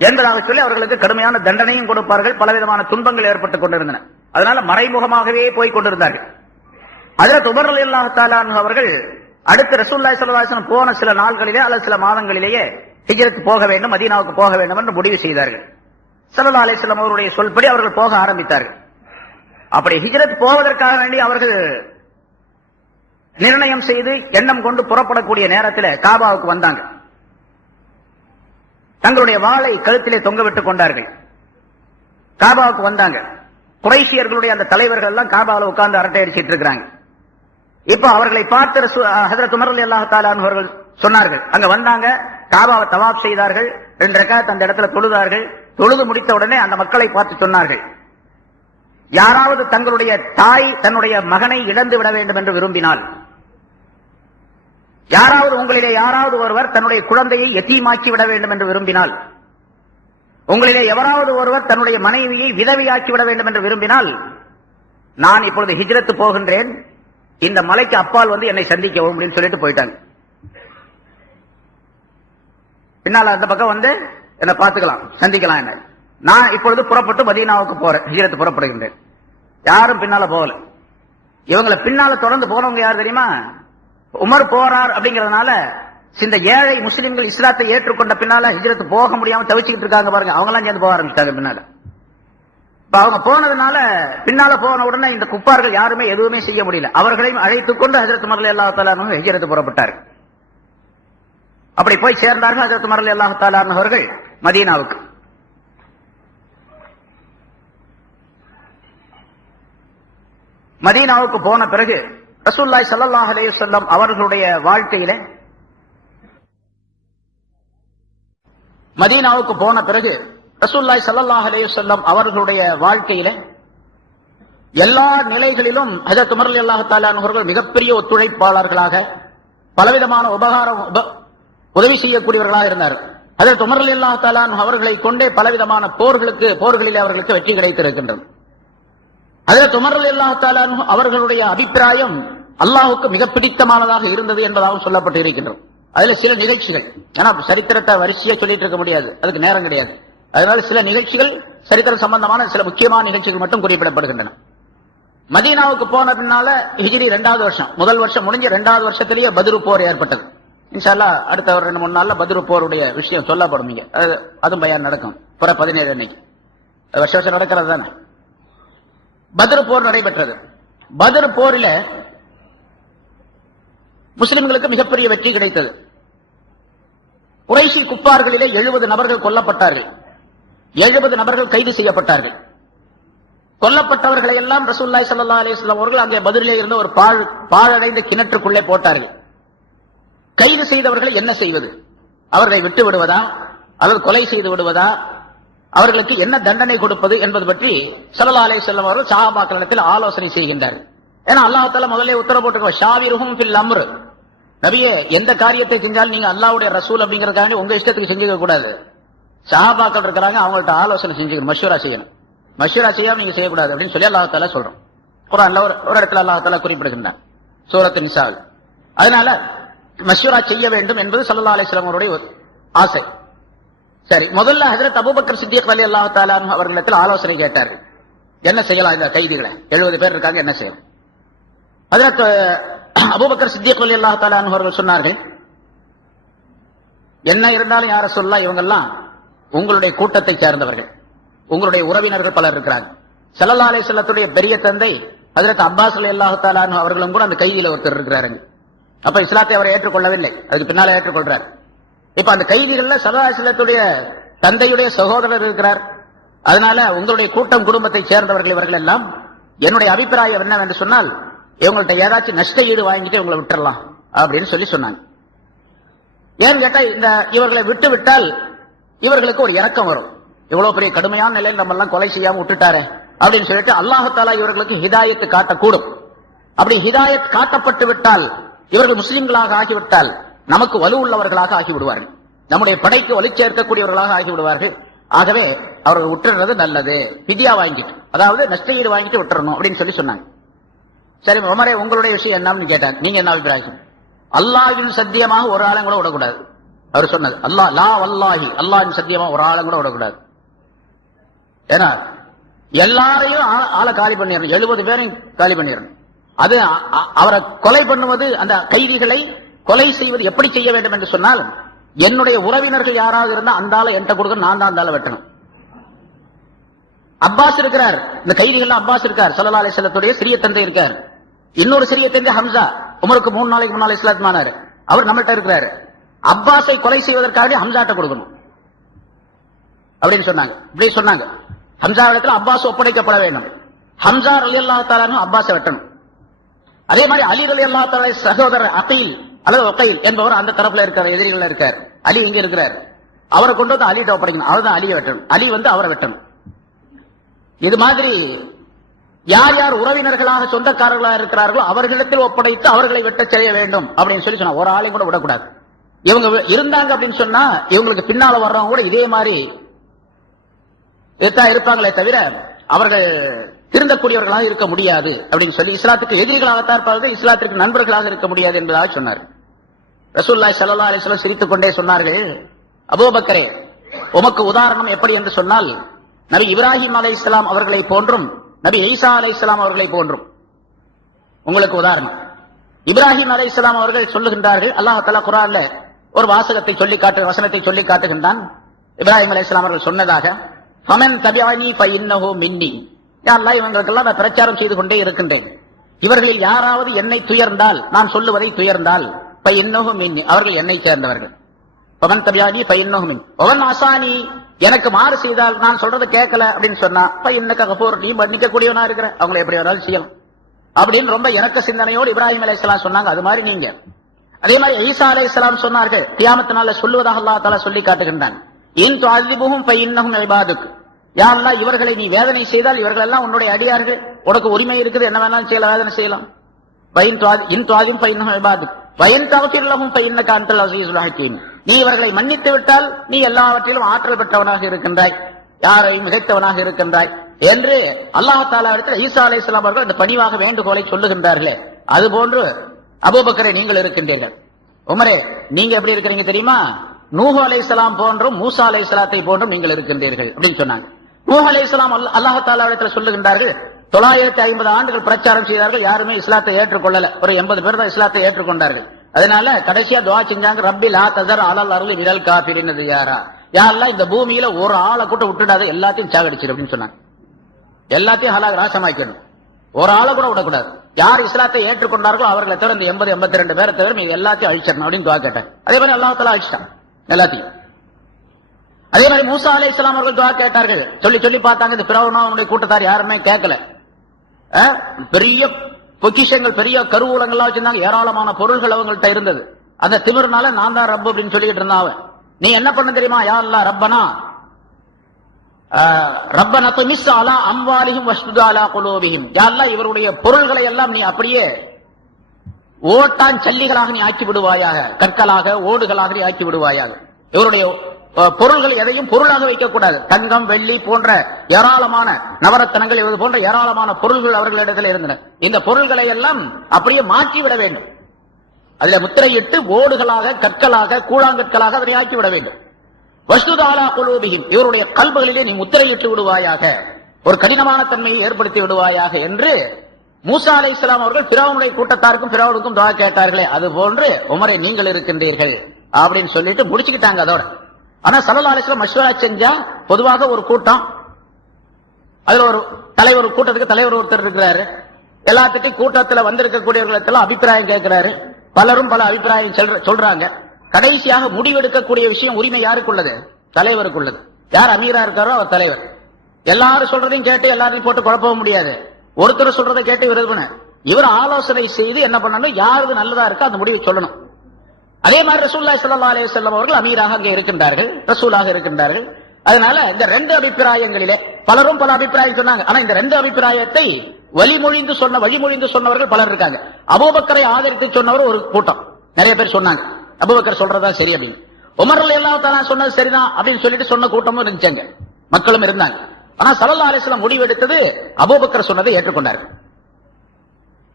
என்பதாக சொல்லி அவர்களுக்கு கடுமையான தண்டனையும் கொடுப்பார்கள். பலவிதமான துன்பங்கள் ஏற்பட்டுக் கொண்டிருந்தன. அதனால மறைமுகமாகவே போய் கொண்டிருந்தார்கள். ஹஜ்ரத் உமர் ரலியல்லாஹு தஆலா அன்ஹு அவர்கள் அடுத்து ரசூலுல்லாஹி ஸல்லல்லாஹு அலைஹி வஸல்லம் போன சில நாட்களிலே அல்லது சில மாதங்களிலேயே ஹிஜ்ரத் போக வேண்டும், மதீனாவுக்கு போக வேண்டும் என்று முடிவு செய்தார்கள். ஸல்லல்லாஹு அலைஹி வஸல்லம் அவருடைய சொல்படி அவர்கள் போக ஆரம்பித்தார்கள். அப்படி ஹிஜ்ரத் போவதற்காக வேண்டி அவர்கள் நிர்ணயம் செய்து எண்ணம் கொண்டு புறப்படக்கூடிய நேரத்தில் காபாவுக்கு வந்தாங்க. தங்களுடைய வாளை கழுத்திலே தொங்க விட்டுக் கொண்டார்கள். காபாவுக்கு வந்தாங்க. குறைஷியர்களுடைய அந்த தலைவர்கள் எல்லாம் காபாவில் உட்கார்ந்து அரட்டை அடிச்சிட்டு இருக்கிறாங்க. இப்ப அவர்களை பார்த்து ஹஜ்ரத் உமர் ரலியல்லாஹு தஆலா அன்ஹு அவர்கள் சொன்னார்கள். அங்க வந்தாங்க, காபாவை தவாப் செய்தார்கள், 2 ரக்காத் அந்த இடத்துல தொழுதார்கள். தொழுது முடித்த உடனே அந்த மக்களை பார்த்து சொன்னார்கள், யாராவது தங்களுடைய தாய் தன்னுடைய மகனை இழந்து விட வேண்டும் என்று விரும்பினால், யாராவது உங்களிலே யாராவது ஒருவர் தன்னுடைய குழந்தையை யதீமாக்கி விட வேண்டும் என்று விரும்பினால், உங்களிலே எவராவது ஒருவர் தன்னுடைய மனைவியை விதவையாக்கி விட வேண்டும் என்று விரும்பினால், நான் இப்பொழுது ஹிஜ்ரத் போகின்றேன், இந்த மலைக்கு அப்பால் வந்து என்னை சந்திக்கவும் அப்படின்னு சொல்லிட்டு போயிட்டாங்க. பின்னால் அந்த பக்கம் வந்து என்ன பார்த்துக்கலாம், சந்திக்கலாம் என்ன. நான் இப்பொழுது புறப்பட்டு மதீனாவுக்கு போறேன், ஹிஜ்ரத் புறப்படுகின்றேன். யாரும் பின்னால போகல. இவங்களை பின்னால தொடர்ந்து போனவங்க யார் தெரியுமா? உமர் போறார் அப்படிங்கறதுனால இந்த ஏழை முஸ்லிம்கள் இஸ்லாத்தை ஏற்றுக்கொண்ட பின்னால ஹிஜ்ரத் போக முடியாம தவிச்சுக்கிட்டு இருக்காங்க பாருங்க, அவங்க எல்லாம் சேர்ந்து போக ஆரம்பிச்சாங்க பின்னால. இப்ப அவங்க போனதுனால பின்னால போன உடனே இந்த குப்பார்கள் யாருமே எதுவுமே செய்ய முடியல. அவர்களையும் அழைத்துக் கொண்டு ஹஜ்ரத் உமர் ரலியல்லாஹு தஆலா அன்ஹு ஹிஜ்ரத் புறப்பட்டார்கள். அப்படி போய் சேர்ந்தார்கள் ஹஜ்ரத் உமர் ரலியல்லாஹு தஆலா அன்ஹு அவர்கள் மதீனாவுக்கு. மதீனாவுக்கு போன பிறகு ரசூலுல்லாஹி ஸல்லல்லாஹு அலைஹி வஸல்லம் அவர்களுடைய வாழ்க்கையில மதீனாவுக்கு போன பிறகு ரசூலுல்லாஹி ஸல்லல்லாஹு அலைஹி வஸல்லம் அவர்களுடைய வாழ்க்கையில எல்லா நிலைகளிலும் ஹஜ்ரத் உமர் ரலியல்லாஹு தஆலா அன்ஹு அவர்கள் மிகப்பெரிய ஒத்துழைப்பாளர்களாக பலவிதமான உதவி செய்யக்கூடியவர்களாக இருந்தார். ஹஜ்ரத் உமர் ரலியல்லாஹு தஆலா அன்ஹு அவர்களை கொண்டே பலவிதமான போர்களிலே அவர்களுக்கு வெற்றி கிடைத்திருக்கின்றது. ஹஜ்ரத் உமர் ரலியல்லாஹு தஆலா அன்ஹு அவர்களுடைய அபிப்பிராயம் அல்லாஹ்வுக்கு மிக பிடித்தமானதாக இருந்தது என்பதாக சொல்லப்பட்டு இருக்கின்றது. அதுல சில நிகழ்ச்சிகள், ஏன்னா சரித்திரத்தை வரிசையா சொல்லிட்டு இருக்க முடியாது, அதுக்கு நேரம் கிடையாது. அதனால சில நிகழ்ச்சிகள், சரித்திரம் சம்பந்தமான சில முக்கியமான நிகழ்ச்சிகள் மட்டும் குறிப்பிடப்படுகின்றன. மதீனாவுக்கு போன பின்னால ஹிஜ்ரி 2வது வருஷம், முதல் வருஷம் முடிஞ்ச 2வது வருஷத்திலேயே பத்ரு போர் ஏற்பட்டது. இன்ஷா அல்லாஹ் அடுத்த ஒரு 2-3 நாள்ல பத்ரு போருடைய விஷயம் சொல்லப்படும். இங்க அதுவும் பயான் நடக்கும். 17 அன்னைக்கு வருஷம் நடக்கிறது தானே. பத்ரு போர் நடைபெற்றது. பத்ரு போரில முஸ்லிம்களுக்கு மிகப்பெரிய வெற்றி கிடைத்தது. குறைஷி குப்பார்களிலே 70 நபர்கள் கொல்லப்பட்டார்கள். 70 நபர்கள் கைது செய்யப்பட்டார்கள். கொல்லப்பட்டவர்களை எல்லாம் ரசூலுல்லாஹி ஸல்லல்லாஹு அலைஹி வஸல்லம் அவர்கள் அங்கே பதிலே இருந்த ஒரு பாழடைந்த கிணற்றுக்குள்ளே போட்டார்கள். கைது செய்தவர்களை என்ன செய்வது? அவர்களை விட்டு விடுவதா அல்லது கொலை செய்து விடுவதா? அவர்களுக்கு என்ன தண்டனை கொடுப்பது என்பது பற்றி ஸல்லல்லாஹு அலைஹி வஸல்லம் அவர்கள் சஹாபாக்களிடத்தில் ஆலோசனை செய்கின்றார்கள். ஏன்னா அல்லாஹ் தஆலா முதல்ல உத்தரவு போட்டுருக்கார், ஷாவிருஹும் ஃபில் அம்ர், நபியே எந்த காரியத்தை செஞ்சாலும் நீங்க அல்லாஹ்வுடைய ரசூல் அப்படிங்கறதுக்காக உங்க இஷ்டத்துக்கு செஞ்சுக்க கூடாது. சஹாபாக்கள் இருக்கிறாங்க, அவங்கள்ட்ட ஆலோசனை செஞ்சுக்கணும், மஷ்வரா செய்யணும். மஷ்வரா செய்யாம நீங்க செய்யக்கூடாது அப்படின்னு சொல்லி அல்லாஹ் தஆலா சொல்றோம். குர்ஆன்ல ஒரு இடத்துல அல்லாஹ் தஆலா குறிப்பிடுகின்றார். சூரத்து நிசாவில். அதனால மஷ்வரா செய்ய வேண்டும் என்பது ஸல்லல்லாஹு அலைஹி வஸல்லம் அவருடைய ஆசை. சரி, முதல்ல ஹஜ்ரத் அபூபக்கர் சித்திக் ரலியல்லாஹு தஆலா அன்ஹு அவர்களிடத்தில் ஆலோசனை கேட்டார்கள். என்ன செய்யலாம் இந்த கைதிகளை, 70 பேர் இருக்காங்க, என்ன செய்யலாம்? ஹஜ்ரத் அபூபக்கர் சித்திக் ரலியல்லாஹு தஆலா அன்ஹு அவர்கள் சொன்னார்கள், என்ன இருந்தாலும் யார சொல்லலாம், இவங்கெல்லாம் உங்களுடைய கூட்டத்தை சேர்ந்தவர்கள், உங்களுடைய உறவினர்கள் பலர் இருக்கிறாங்க. ஸல்லல்லாஹு அலைஹி வஸல்லத்துடைய பெரிய தந்தை ஹஜ்ரத் அப்பாஸ் ரலியல்லாஹு தஆலா அன்ஹு அவர்களும் கூட அந்த கைதியில ஒருத்தர் இருக்கிறாருங்க. அப்ப இஸ்லாத்தை அவர் ஏற்றுக்கொள்ளவில்லை, அதுக்கு பின்னால ஏற்றுக்கொள்றார். இப்ப அந்த கைதிகள்ல ஸல்லல்லாஹு அலைஹி வஸல்லத்துடைய தந்தையுடைய சகோதரர் இருக்கிறார். அதனால உங்களுடைய கூட்டம் குடும்பத்தை சேர்ந்தவர்கள் இவர்கள் எல்லாம், என்னுடைய அபிப்பிராயம் என்னவென்று சொன்னால், இவங்கள்ட்ட ஏதாச்சும் நஷ்ட ஈடு வாங்கிட்டு இவங்களை விட்டுறலாம் அப்படின்னு சொல்லி சொன்னாங்க. ஏன்னு கேட்டா, இந்த இவர்களை விட்டு விட்டால் இவர்களுக்கு ஒரு இரக்கம் வரும். இவ்வளவு பெரிய கடுமையான நிலையில் நம்ம எல்லாம் கொலை செய்யாம விட்டுட்டாரு அப்படின்னு சொல்லிட்டு அல்லாஹ் தஆலா இவர்களுக்கு ஹிதாயத்து காட்டக்கூடும். அப்படி ஹிதாயத் காட்டப்பட்டு விட்டால், இவர்கள் முஸ்லிம்களாக ஆகிவிட்டால் நமக்கு வலு உள்ளவர்களாக ஆகிவிடுவார்கள், நம்முடைய படைக்கு வலு சேர்க்கக்கூடியவர்களாக ஆகிவிடுவார்கள். ஆகவே அவர்கள் விட்டுறது நல்லது, பிதியா வாங்கிட்டு, அதாவது நஷ்ட ஈடு வாங்கிட்டு விட்டுறணும் அப்படின்னு சொல்லி சொன்னாங்க. சரி உமரே, உங்களுடைய விஷயம் என்னன்னு கேட்டாங்க. நீங்க என்ன அபிப்பிராயம்? அல்லாஹ்வின் சத்தியமாக ஒரு ஆளும் கூட விடக்கூடாது. அவர் சொன்னது அல்லாஹ் லா வல்லாஹி, அல்லாஹ்வின் சத்தியமாக ஒரு ஆளும் கூட விடக்கூடாது. ஏன்னா எல்லாரையும் ஆளை காலி பண்ணிடணும், 70 பேரையும் காலி பண்ணிடணும். அது அவரை கொலை பண்ணுவது, அந்த கைதிகளை கொலை செய்வது எப்படி செய்ய வேண்டும் என்று சொன்னால், என்னுடைய உறவினர்கள் யாராவது இருந்தா அந்த ஆளை என்கிட்ட கொடுக்க, நான் தான் அந்த ஆளை வெட்டணும். அப்பாஸ் இருக்கிறார், இந்த கைதிகள் அப்பாஸ் இருக்கார், ஸல்லல்லாஹு அலைஹி வஸல்லத்துடைய சிறிய தந்தை இருக்கார். இன்னொரு சிறிய தந்தை ஹம்சா, உமருக்கு 3 நாளைக்கு முன்னால இஸ்லாமானார், அவர் நம்மள்ட்ட இருக்கிறாரு. அப்பாஸை கொலை செய்வதற்காக ஹம்சாட்ட கொடுக்கணும் அப்படின்னு சொன்னாங்க. இப்படி சொன்னாங்க, ஹம்சா இடத்துல அப்பாஸ் ஒப்படைக்கப்பட வேண்டும். ஹம்சா ரலியல்லாஹு தஆலா அன்ஹு அப்பாஸை வெட்டணும். அதே மாதிரி அலி ரலியல்லாஹு தஆலா சகோதரர் அகீல் அல்லது ஒகைல் என்பவர் அந்த தரப்புல இருக்கார், எதிரிகள் இருக்கார். அலி இங்க இருக்கிறார், அவரை கொண்டு வந்து அலிட்ட ஒப்படைக்கணும். அவர் தான் அலியை வெட்டணும், அலி வந்து அவரை வெட்டணும். இது மாதிரி யார் யார் உறவினர்களாக சொந்தக்காரர்களாக இருக்கிறார்களோ அவர்களிடத்தில் ஒப்படைத்து அவர்களை வெட்ட செய்ய வேண்டும் அப்படின்னு சொல்லி சொன்னா, ஒரு ஆளையும் கூட விடக்கூடாது. இவங்க இருந்தாங்க அப்படின்னு சொன்னா இவங்களுக்கு பின்னால வர்றவங்க கூட இதே மாதிரி இருப்பாங்களே தவிர அவர்கள் திருந்தக்கூடியவர்களாக இருக்க முடியாது அப்படின்னு சொல்லி, இஸ்லாத்துக்கு எதிரிகளாகத்தான் இருப்பார்கள், இஸ்லாத்திற்கு நண்பர்களாக இருக்க முடியாது என்பதாக சொன்னார். ரசூலுல்லாஹி ஸல்லல்லாஹு அலைஹி வஸல்லம் சிரித்துக் கொண்டே சொன்னார்கள், அபூபக்கரே, உமக்கு உதாரணம் எப்படி என்று சொன்னால், நபி இப்ராஹிம் அலைஹிஸ்ஸலாம் அவர்களை போன்றும் நபி ஈசா அலைஹிஸ்ஸலாம் அவர்களை போன்றும் உங்களுக்கு உதாரணம். இப்ராஹிம் அலைஹிஸ்ஸலாம் அவர்கள் சொல்லுகின்றார்கள், அல்லாஹ் தஆலா குர்ஆன்ல ஒரு வாசகத்தை சொல்லி வசனத்தை சொல்லி காட்டுகின்றான். இப்ராஹிம் அலைஹிஸ்ஸலாம் அவர்கள் சொன்னதாக, ஃபமன் தபிஅனி ஃபஇன்னஹு மின்னி, யா அல்லாஹ் இவங்களுக்கெல்லாம் நான் பிரச்சாரம் செய்து கொண்டே இருக்கின்றேன், இவர்களில் யாராவது என்னை துயர்ந்தால், நான் சொல்லுவதை துயர்ந்தால், ஃபஇன்னஹு மின்னி, அவர்கள் என்னை சேர்ந்தவர்கள். ஃபமன் தபிஅனி ஃபஇன்னஹு மின்னி வமன் அஸானி, எனக்கு மாறு செய்தால், நான் சொல்றதை கேட்கல அப்படின்னு சொன்னா, ஃபஇன்னக கஃபூர், நீ மன்னிக்க கூடியவனா இருக்கிற, அவங்களை எப்படி வேணாலும் செய்யலாம் அப்படின்னு ரொம்ப இறக்க சிந்தனையோடு இப்ராஹிம் அலைஹிஸ்ஸலாம் சொன்னாங்க. அது மாதிரி நீங்க, அதே மாதிரி ஈசா அலைஹிஸ்ஸலாம் சொன்னார்கள், கியாமத் நாள்ல சொல்லுவதாக அல்லாஹ் தஆலா சொல்லி காட்டுகின்றான், இன் துஅஸிபுஹும் ஃபஇன்னஹும் இபாதுக், யா அல்லாஹ் இவர்களை நீ வேதனை செய்தால் இவர்கள் எல்லாம் உன்னுடைய அடியார்கள், உனக்கு உரிமை இருக்குது, என்ன வேணாலும் செய்யலாம், வேதனை செய்யலாம். இன் துஅஸிம் ஃபஇன்னஹும் இபாதுக் வயின் தக்ஃபிர் லஹும் ஃபஇன்னக அன்தல் அஸீஸுல் ஹக்கீம், நீ இவர்களை மன்னித்து விட்டால் நீ எல்லாவற்றிலும் ஆற்றல் பெற்றவனாக இருக்கின்றாய், யாரையும் மிகைத்தவனாக இருக்கின்றாய் என்று அல்லாஹ் தஆலா இடத்தில் ஈசா அலைஹிஸ்ஸலாம் அவர்கள் இந்த பணிவாக வேண்டுகோளை சொல்லுகின்றார்களே, அதுபோன்று அபூபக்கரே நீங்கள் இருக்கின்றீர்கள். உமரே, நீங்க எப்படி இருக்கிறீங்க தெரியுமா, நூஹ் அலைஹிஸ்ஸலாம் போன்றும் மூசா அலைஹிஸ்ஸலாத்தை போன்றும் நீங்கள் இருக்கின்றீர்கள் அப்படின்னு சொன்னாங்க. நூஹ் அலைஹிஸ்ஸலாம் அல்லாஹ் தஆலா இடத்தில் சொல்லுகின்றார்கள், 950 ஆண்டுகள் பிரச்சாரம் செய்தார்கள், யாருமே இஸ்லாத்தை ஏற்றுக்கொள்ளல, ஒரு 80 பேர் தான் இஸ்லாத்தை ஏற்றுக்கொண்டார்கள். அதனால கடைசியா துஆ செஞ்சாங்க, ரப்பி லா தஸர் அலல் அர்லி மினல் காஃபிரின் தியாரா, யா அல்லாஹ் இந்த பூமியில ஒரு ஆளை கூட விட்டுடாத, எல்லாத்தையும் சாகடிச்சிரு அப்படின்னு சொன்னாங்க. எல்லாத்தையும் ஹலாக் நாசமாக்கணும், ஒரு ஆளை கூட விடக்கூடாது. யார் இஸ்லாத்தை ஏற்றுக்கொண்டார்களோ அவர்களை தவிர இந்த 82 பேரை தவிர மீது எல்லாத்தையும் அழிச்சிடணும் அப்படின்னு துஆ கேட்டாங்க. அதே மாதிரி அல்லாஹ் தஆலா அழிச்சிட்டான் எல்லாத்தையும். அதே மாதிரி மூசா அலைஹிஸ்ஸலாம் அவர்கள் துஆ கேட்டார்கள், சொல்லி சொல்லி பார்த்தாங்க, இந்த ஃபிரௌன் அவனுடைய கூட்டத்தார் யாருமே கேட்கல. பெரிய பொக்கிஷங்கள், பெரிய கருவூலங்கள்லாம் வச்சிருந்தாங்க, ஏராளமான பொருள்கள் அவங்கள்ட்ட இருந்தது. அந்த திமிர்னால நான் தான் ரப்பு அப்படின்னு சொல்லிட்டு இருந்தான். நீ என்ன பண்ண தெரியுமா, யா அல்லாஹ் ரப்பனா ரப்பனா துமிஸ் அலா அம்வாலிஹிம் வஷ்துத் அலா குலூபிஹிம், யா அல்லாஹ் இவருடைய பொருள்களை எல்லாம் நீ அப்படியே ஓட்டான் சல்லிகளாக நீ ஆக்கி விடுவாயாக, கற்களாக ஓடுகளாக நீ ஆக்கி விடுவாயாக, இவருடைய பொருள்கள் எதையும் பொருளாக வைக்கக்கூடாது. தங்கம், வெள்ளி போன்ற ஏராளமான நவரத்தனங்கள், இது போன்ற ஏராளமான பொருள்கள் அவர்களிடத்தில் இருந்தன. இந்த பொருள்களை எல்லாம் அப்படியே மாற்றி விட வேண்டும். அதுல முத்திரையிட்டு ஓடுகளாக, கற்களாக, கூழாங்கற்களாக அதனை ஆக்கி விட வேண்டும். வஸ்துதாலா குலூபிஹிம், இவருடைய கல்புகளிலே நீ முத்திரையிட்டு விடுவாயாக, ஒரு கடினமான தன்மையை ஏற்படுத்தி விடுவாயாக என்று மூசா அலைஹிஸ்ஸலாம் அவர்கள் ஃபிரௌனுடைய கூட்டத்தாருக்கும் ஃபிரௌனுக்கும் துஆ கேட்டார்களே, அது போன்று உமரே நீங்கள் இருக்கின்றீர்கள் அப்படின்னு சொல்லிட்டு முடிச்சுக்கிட்டாங்க அதோட. ஆனா ஸல்லல்லாஹு அலைஹி வஸல்லம் மஷ்வரா செஞ்சா, பொதுவாக ஒரு கூட்டம், அதுல ஒரு தலைவர், கூட்டத்துக்கு தலைவர் ஒருத்தர் இருக்கிறாரு, எல்லாத்துக்கும் கூட்டத்துல வந்திருக்கக்கூடியவர்களுக்கெல்லாம் அபிப்பிராயம் கேட்கிறாரு. பலரும் பல அபிப்பிராயம் சொல்றாங்க. கடைசியாக முடிவெடுக்கக்கூடிய விஷயம், உரிமை யாருக்குள்ளது? தலைவருக்குள்ளது. யார் அமீரா இருக்காரோ அவர் தலைவர். எல்லாரும் சொல்றதையும் கேட்டு எல்லாரையும் போட்டு குழப்பவும் முடியாது. ஒருத்தர் சொல்றதை கேட்டு இவர் ஆலோசனை செய்து என்ன பண்ணணும், யாருக்கு நல்லதா இருக்கோ அந்த முடிவை சொல்லணும். அதே மாதிரி ரசூலுல்லாஹி ஸல்லல்லாஹு அலைஹி வஸல்லம் அவர்கள் அமீராக அங்கே இருக்கின்றார்கள், ரசூலாக இருக்கின்றார்கள். அதனால இந்த ரெண்டு அபிப்பிராயங்களிலே பலரும் பல அபிப்பிராயம் சொன்னாங்க. ஆனா இந்த ரெண்டு அபிப்பிராயத்தை வழிமொழிந்து சொன்னவர்கள் பலர் இருக்காங்க. அபூபக்கரை ஆதரித்து சொன்னவர் ஒரு கூட்டம், நிறைய பேர் சொன்னாங்க அபூபக்கர் சொல்றதா சரி அப்படின்னு. உமர் ரலியல்லாஹு தஆலா சொன்னது சரிதான் அப்படின்னு சொல்லிட்டு சொன்ன கூட்டமும் இருந்துச்சாங்க, மக்களும் இருந்தாங்க. ஆனா ஸல்லல்லாஹு அலைஹி வஸல்லம் முடிவெடுத்தது அபூபக்கர் சொன்னதை ஏற்றுக்கொண்டார்கள்.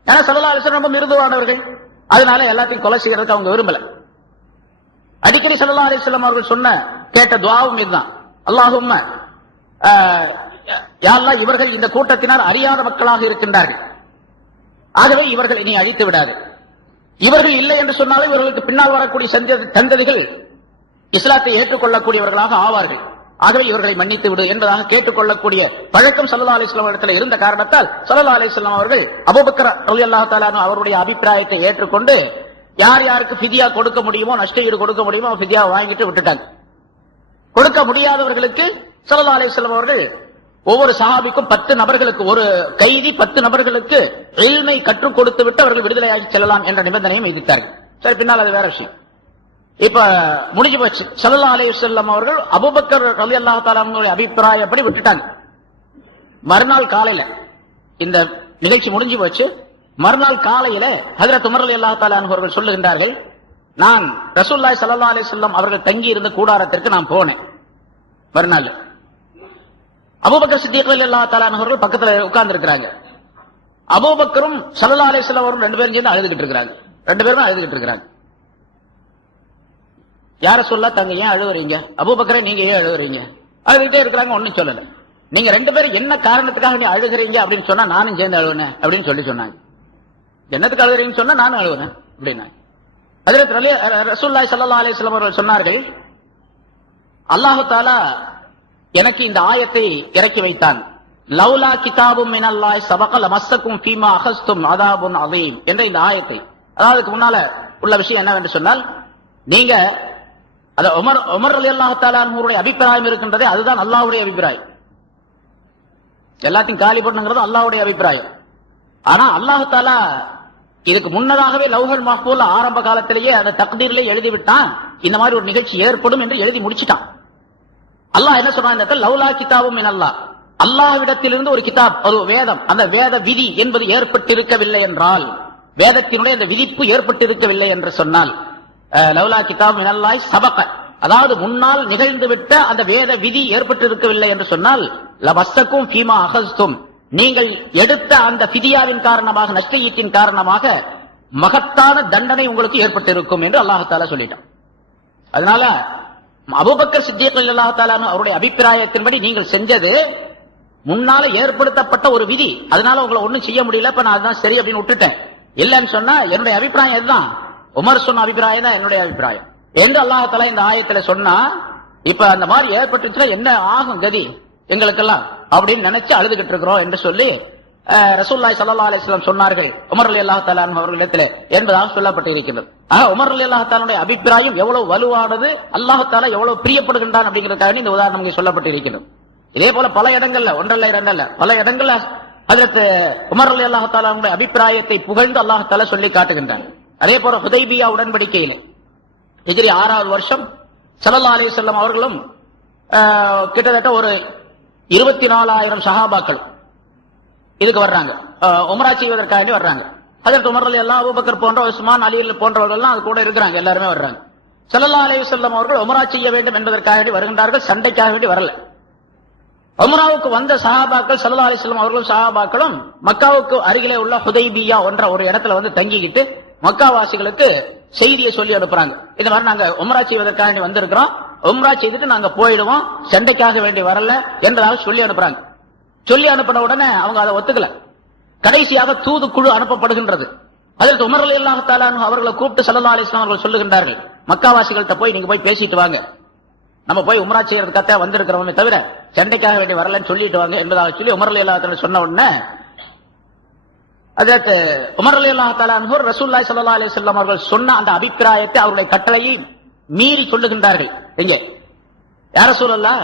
ஏன்னா ஸல்லல்லாஹு அலைஹி வஸல்லம் ரொம்ப மிருதுவானவர்கள், அதனால எல்லாத்தையும் கொலை செய்யறதுக்கு அவங்க விரும்பல. அடிக்கடி ஸல்லல்லாஹு அலைஹி வஸல்லம் அவர்கள் சொன்ன கேட்ட துஆவும் இதுதான், அல்லாஹும்ம யா அல்லாஹ், இவர்கள் இந்த கூட்டத்தினர் அறியாத மக்களாக இருக்கின்றார்கள், ஆகவே இவர்களை நீ அழித்து விடாது. இவர்கள் இல்லை என்று சொன்னாலும் இவர்களுக்கு பின்னால் வரக்கூடிய சந்ததிகள் இஸ்லாத்தை ஏற்றுக்கொள்ளக்கூடியவர்களாக ஆவார்கள், ஆகவே இவர்களை மன்னித்து விடு என்பதாக கேட்டுக்கொள்ளக்கூடிய பழக்கம் ஸல்லல்லாஹு அலைஹி வஸல்லம் இடத்தில் இருந்த காரணத்தால் ஸல்லல்லாஹு அலைஹி வஸல்லம் அவர்கள் அபூபக்கர் ரலியல்லாஹு தஆலா அவருடைய அபிப்பிராயத்தை ஏற்றுக்கொண்டு யார் யாருக்கு ஃபிதியா கொடுக்க முடியுமோ, நஷ்டஈடு கொடுக்க முடியுமோ ஃபிதியா வாங்கிட்டு விட்டுட்டாங்க. கொடுக்க முடியாதவர்களுக்கு ஸல்லல்லாஹு அலைஹி வஸல்லம் அவர்கள் ஒவ்வொரு சஹாபிக்கும் 10 நபர்களுக்கு, ஒரு கைதி 10 நபர்களுக்கு இல்மை கற்றுக் கொடுத்து விட்டு அவர்கள் விடுதலையாகி செல்லலாம் என்ற நிபந்தனையும் விதித்தார்கள். சரி, பின்னால் அது வேற விஷயம். இப்ப முடிஞ்சு போச்சு. ஸல்லல்லாஹு அலைஹி வஸல்லம் அவர்கள் அபூபக்கர் ரலியல்லாஹு தஆலா அவங்களுடைய அபிப்பிராயப்படி விட்டுட்டாங்க. மறுநாள் காலையில இந்த நிகழ்ச்சி முடிஞ்சு போச்சு. மறுநாள் காலையில ஹஜ்ரத் உமர் ரலியல்லாஹு தஆலா அவர்கள் சொல்லுகின்றார்கள், நான் ரசூலுல்லாஹி ஸல்லல்லாஹு அலைஹி வஸல்லம் அவர்கள் தங்கி இருந்த கூடாரத்திற்கு நான் போனேன். மறுநாள் அபூபக்கர் சித்திக் ரலியல்லாஹு தஆலா அவர்கள் பக்கத்துல உட்கார்ந்து இருக்கிறாங்க. அபூபக்கரும் ஸல்லல்லாஹு அலைஹி வஸல்லம் அவர்கள் ரெண்டு பேரும் சேர்ந்து அழுதுகிட்டு இருக்காங்க. ரெண்டு பேரும் அழுதுகிட்டு இருக்காங்க. யார சொல்ல, தங்க ஏன் அழுவுறீங்க? அபூபக்கரே நீங்க ஏன் அழுவுறீங்க? அழுதுகிட்டே இருக்கிறாங்க, ஒன்னும் சொல்லல. நீங்க ரெண்டு பேரும் என்ன காரணத்துக்காக நீ அழுகிறீங்க அப்படின்னு சொன்னா நானும் சேர்ந்து அழுவுனேன் அப்படின்னு சொன்னாங்க. என்னத்துக்கு அழுகிறீங்கன்னு சொன்னா நானும் அழுவுறேன் அப்படின்னா. ஹஜ்ரத் ரசூலுல்லாஹி ஸல்லல்லாஹு அலைஹி வஸல்லம் அவர்கள் சொன்னார்கள், அல்லாஹ் தஆலா எனக்கு இந்த ஆயத்தை இறக்கி வைத்தான். லவ்லா கிதாபும் மினல்லாஹி சபக லமஸ்ஸகும் ஃபீமா அகஸ்தும் அதாபுன் அதீம் என்ற இந்த ஆயத்தை, அதாவது முன்னால உள்ள விஷயம் என்னவென்று சொன்னால், நீங்க உமர் ரலியல்லாஹு தஆலா அவருடைய அபிப்பிராயம் இருக்கின்றதே, அதுதான் அல்லாஹ்வுடைய அபிப்பிராயம். எல்லாத்தையும் காலி பண்ணுங்கிறது அல்லாஹ்வுடைய அபிப்பிராயம். ஆனா அல்லாஹ் தஆலா இதுக்கு முன்னதாகவே லவ்ஹுல் மஹ்ஃபூல் ஆரம்ப காலத்திலேயே அந்த தக்தீரிலே எழுதி விட்டான், இந்த மாதிரி ஒரு நிகழ்ச்சி ஏற்படும் என்று எழுதி முடிச்சிட்டான். அல்லாஹ் என்ன சொல்றான், லவ்லா கிதாபும் மினல்லாஹ், அல்லாஹ்விடத்திலிருந்து ஒரு கிதாப், ஒரு வேதம், அந்த வேத விதி என்பது ஏற்பட்டிருக்கவில்லை என்றால், வேதத்தினுடைய அந்த விதிப்பு ஏற்பட்டிருக்கவில்லை என்று சொன்னால், லவ்லா கிதாப் மினல்லாஹி சபக, அதாவது முன்னால் நிகழ்ந்துவிட்ட அந்த வேத விதி ஏற்பட்டிருக்கவில்லை என்று சொன்னால், லமஸ்ஸகும் ஃபீமா அகஸ்தும், நீங்கள் எடுத்த அந்த ஃபிதியாவின் காரணமாக, நஷ்டஈட்டின் காரணமாக மகத்தான தண்டனை உங்களுக்கு ஏற்பட்டிருக்கும் என்று அல்லாஹ் தஆலா சொல்லிட்டான். அதனால அபூபக்கர் சித்திக் ரலியல்லாஹு தஆலா அவருடைய அபிப்பிராயத்தின்படி நீங்கள் செஞ்சது முன்னால ஏற்படுத்தப்பட்ட ஒரு விதி, அதனால உங்களை ஒண்ணும் செய்ய முடியல, இப்ப நான் அதுதான் சரி அப்படின்னு விட்டுட்டேன். இல்லன்னு சொன்னா என்னுடைய அபிப்பிராயம் இதுதான், உமர் சொன்ன அபிப்பிராயம் தான் என்னுடைய அபிப்பிராயம் என்று அல்லாஹ் தஆலா இந்த ஆயத்துல சொன்னா, இப்ப அந்த மாதிரி ஏற்பட்டுச்சுன்னா என்ன ஆகும் கதி எங்களுக்கெல்லாம் அப்படின்னு நினைச்சு அழுதுகிட்டு இருக்கிறோம் என்று சொல்லி ரசூலுல்லாஹி ஸல்லல்லாஹு அலைஹி வஸல்லம் சொன்னார்கள் உமர் ரலியல்லாஹு தஆலா அவர்களிடத்திலே என்பதாக சொல்லப்பட்டு இருக்கிறது. உமர் ரலியல்லாஹு தஆலாவுடைய அபிப்பிராயம் எவ்வளவு வலுவானது, அல்லாஹ் தஆலா எவ்வளவு பிரியப்படுகின்றான் அப்படிங்கிறதுக்காக இந்த உதாரணம் இங்கே சொல்லப்பட்டு இருக்கிறது. இதே போல பல இடங்கள்ல, ஒன்றல்ல இரண்டல்ல, பல இடங்கள்ல ஹஜ்ரத் உமர் ரலியல்லாஹு தஆலாவுடைய அபிப்பிராயத்தை புகழ்ந்து அல்லாஹ் தஆலா சொல்லி காட்டுகின்றான். அதே போல ஹுதைபியா உடன்படிக்கையிலே ஹிஜ்ரி 6வது வருஷம் ஸல்லல்லாஹு அலைஹி வஸல்லம் அவர்களும் கிட்டத்தட்ட ஒரு 24,000 சஹாபாக்கள் இதுக்கு வர்றாங்க, உம்ரா செய்வதற்காக வர்றாங்க. ஹஜ்ரத் உமர் ரலியல்லாஹு, அபூபக்கர் போன்ற, உஸ்மான், அலி போன்றவர்கள் அது கூட இருக்கிறாங்க, எல்லாருமே வர்றாங்க. ஸல்லல்லாஹு அலைஹி வஸல்லம் அவர்கள் உம்ரா செய்ய வேண்டும் என்பதற்காக வேண்டி வருகின்றார்கள், சண்டைக்காக வேண்டி வரல. உம்ராவுக்கு வந்த சஹாபாக்கள் ஸல்லல்லாஹு அலைஹி வஸல்லம் அவர்களும் சஹாபாக்களும் மக்காவுக்கு அருகிலே உள்ள ஹுதைபியா என்ற ஒரு இடத்துல வந்து தங்கிக்கிட்டு மக்காவாசிகளுக்கு செய்தியை சொல்லி அனுப்புறாங்க. இந்த மாதிரி நாங்க உம்ரா செய்வதற்காக வேண்டி வந்திருக்கிறோம், உம்ரா செய்துட்டு நாங்க போயிடுவோம், சண்டைக்காக வேண்டி வரல என்றதாக சொல்லி அனுப்புறாங்க. சொல்லி அனுப்பின உடனே அவங்க அதை ஒத்துக்கல. கடைசியாக தூதுக்குழு அனுப்பப்படுகின்றது. அதற்கு உமர் ரலியல்லாஹு தஆலா அன்ஹு அவர்களை கூப்பிட்டு ஸல்லல்லாஹு அலைஹி வஸல்லம் அவர்கள் சொல்லுகின்றார்கள், மக்காவாசிகள்கிட்ட போய் நீங்க போய் பேசிட்டு வாங்க, நம்ம போய் உம்ரா செய்யறதுக்காக வந்திருக்கிறோமே தவிர சண்டைக்காக வேண்டி வரலன்னு சொல்லிட்டு வாங்க என்பதாக சொல்லி உமர் ரலியல்லாஹு தஆலா சொன்ன உடனே அதற்கு உமர் ரலியல்லாஹு தஆலா அன்ஹு ரசூலுல்லாஹி ஸல்லல்லாஹு அலைஹி வஸல்லம் அவர்கள் சொன்ன அந்த அபிப்பிராயத்தை அவருடைய கட்டளையை மீறி சொல்லுகின்றார்கள். எங்கே யா ரசூலல்லாஹ்,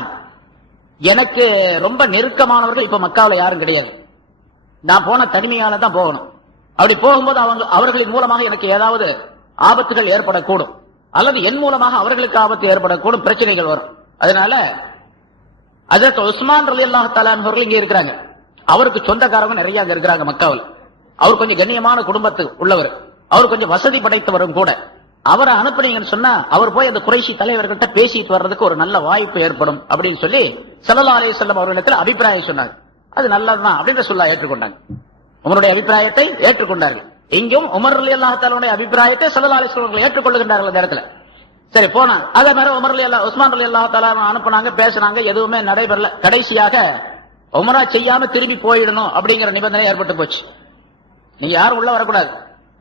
எனக்கு ரொம்ப நெருக்கமானவர்கள் இப்ப மக்காவுல யாரும் கிடையாது, நான் போன தனிமையால தான் போகணும். அப்படி போகும்போது அவர்களின் மூலமாக எனக்கு ஏதாவது ஆபத்துகள் ஏற்படக்கூடும், அல்லது என் மூலமாக அவர்களுக்கு ஆபத்து ஏற்படக்கூடும், பிரச்சனைகள் வரும். அதனால அதற்கு உஸ்மான் ரலியல்லாஹு தஆலா அவர்கள் இங்க இருக்கிறாங்க, அவருக்கு சொந்தக்காரங்க நிறைய அங்க இருக்கிறாங்க மக்காவில். அவர் கொஞ்சம் கண்ணியமான குடும்பத்து உள்ளவர், அவர் கொஞ்சம் வசதி படைத்தவரும் கூட. அவரை அனுப்புனீங்கன்னு சொன்னா அவர் போய் அந்த குறைஷி தலைவர்கள்ட்ட பேசிட்டு வர்றதுக்கு ஒரு நல்ல வாய்ப்பு ஏற்படும் அப்படின்னு சொல்லி ஸல்லல்லாஹு அலைஹி வஸல்லம் அவர்களிடத்தில் அபிப்பிராயம் சொன்னாங்க. அது நல்லதுதான் அப்படின்னு ரசூலுல்லாஹ் ஏற்றுக்கொண்டாங்க. உமருடைய அபிப்பிராயத்தை ஏற்றுக்கொண்டார்கள். இங்கும் உமர் ரலியல்லாஹு தஆலாவுடைய அபிப்பிராயத்தை ஸல்லல்லாஹு அலைஹி வஸல்லம் ஏற்றுக்கொள்ளுகின்றார்கள் அந்த இடத்துல. சரி போனா அதே மாதிரி உஸ்மான் ரலியல்லாஹு தஆலா அனுப்புனாங்க, பேசினாங்க, எதுவுமே நடைபெறல. கடைசியாக உம்ரா செய்யாம திரும்பி போயிடணும் அப்படிங்கிற நிபந்தனை ஏற்பட்டு போச்சு. நீங்க யாரும் உள்ள வரக்கூடாது,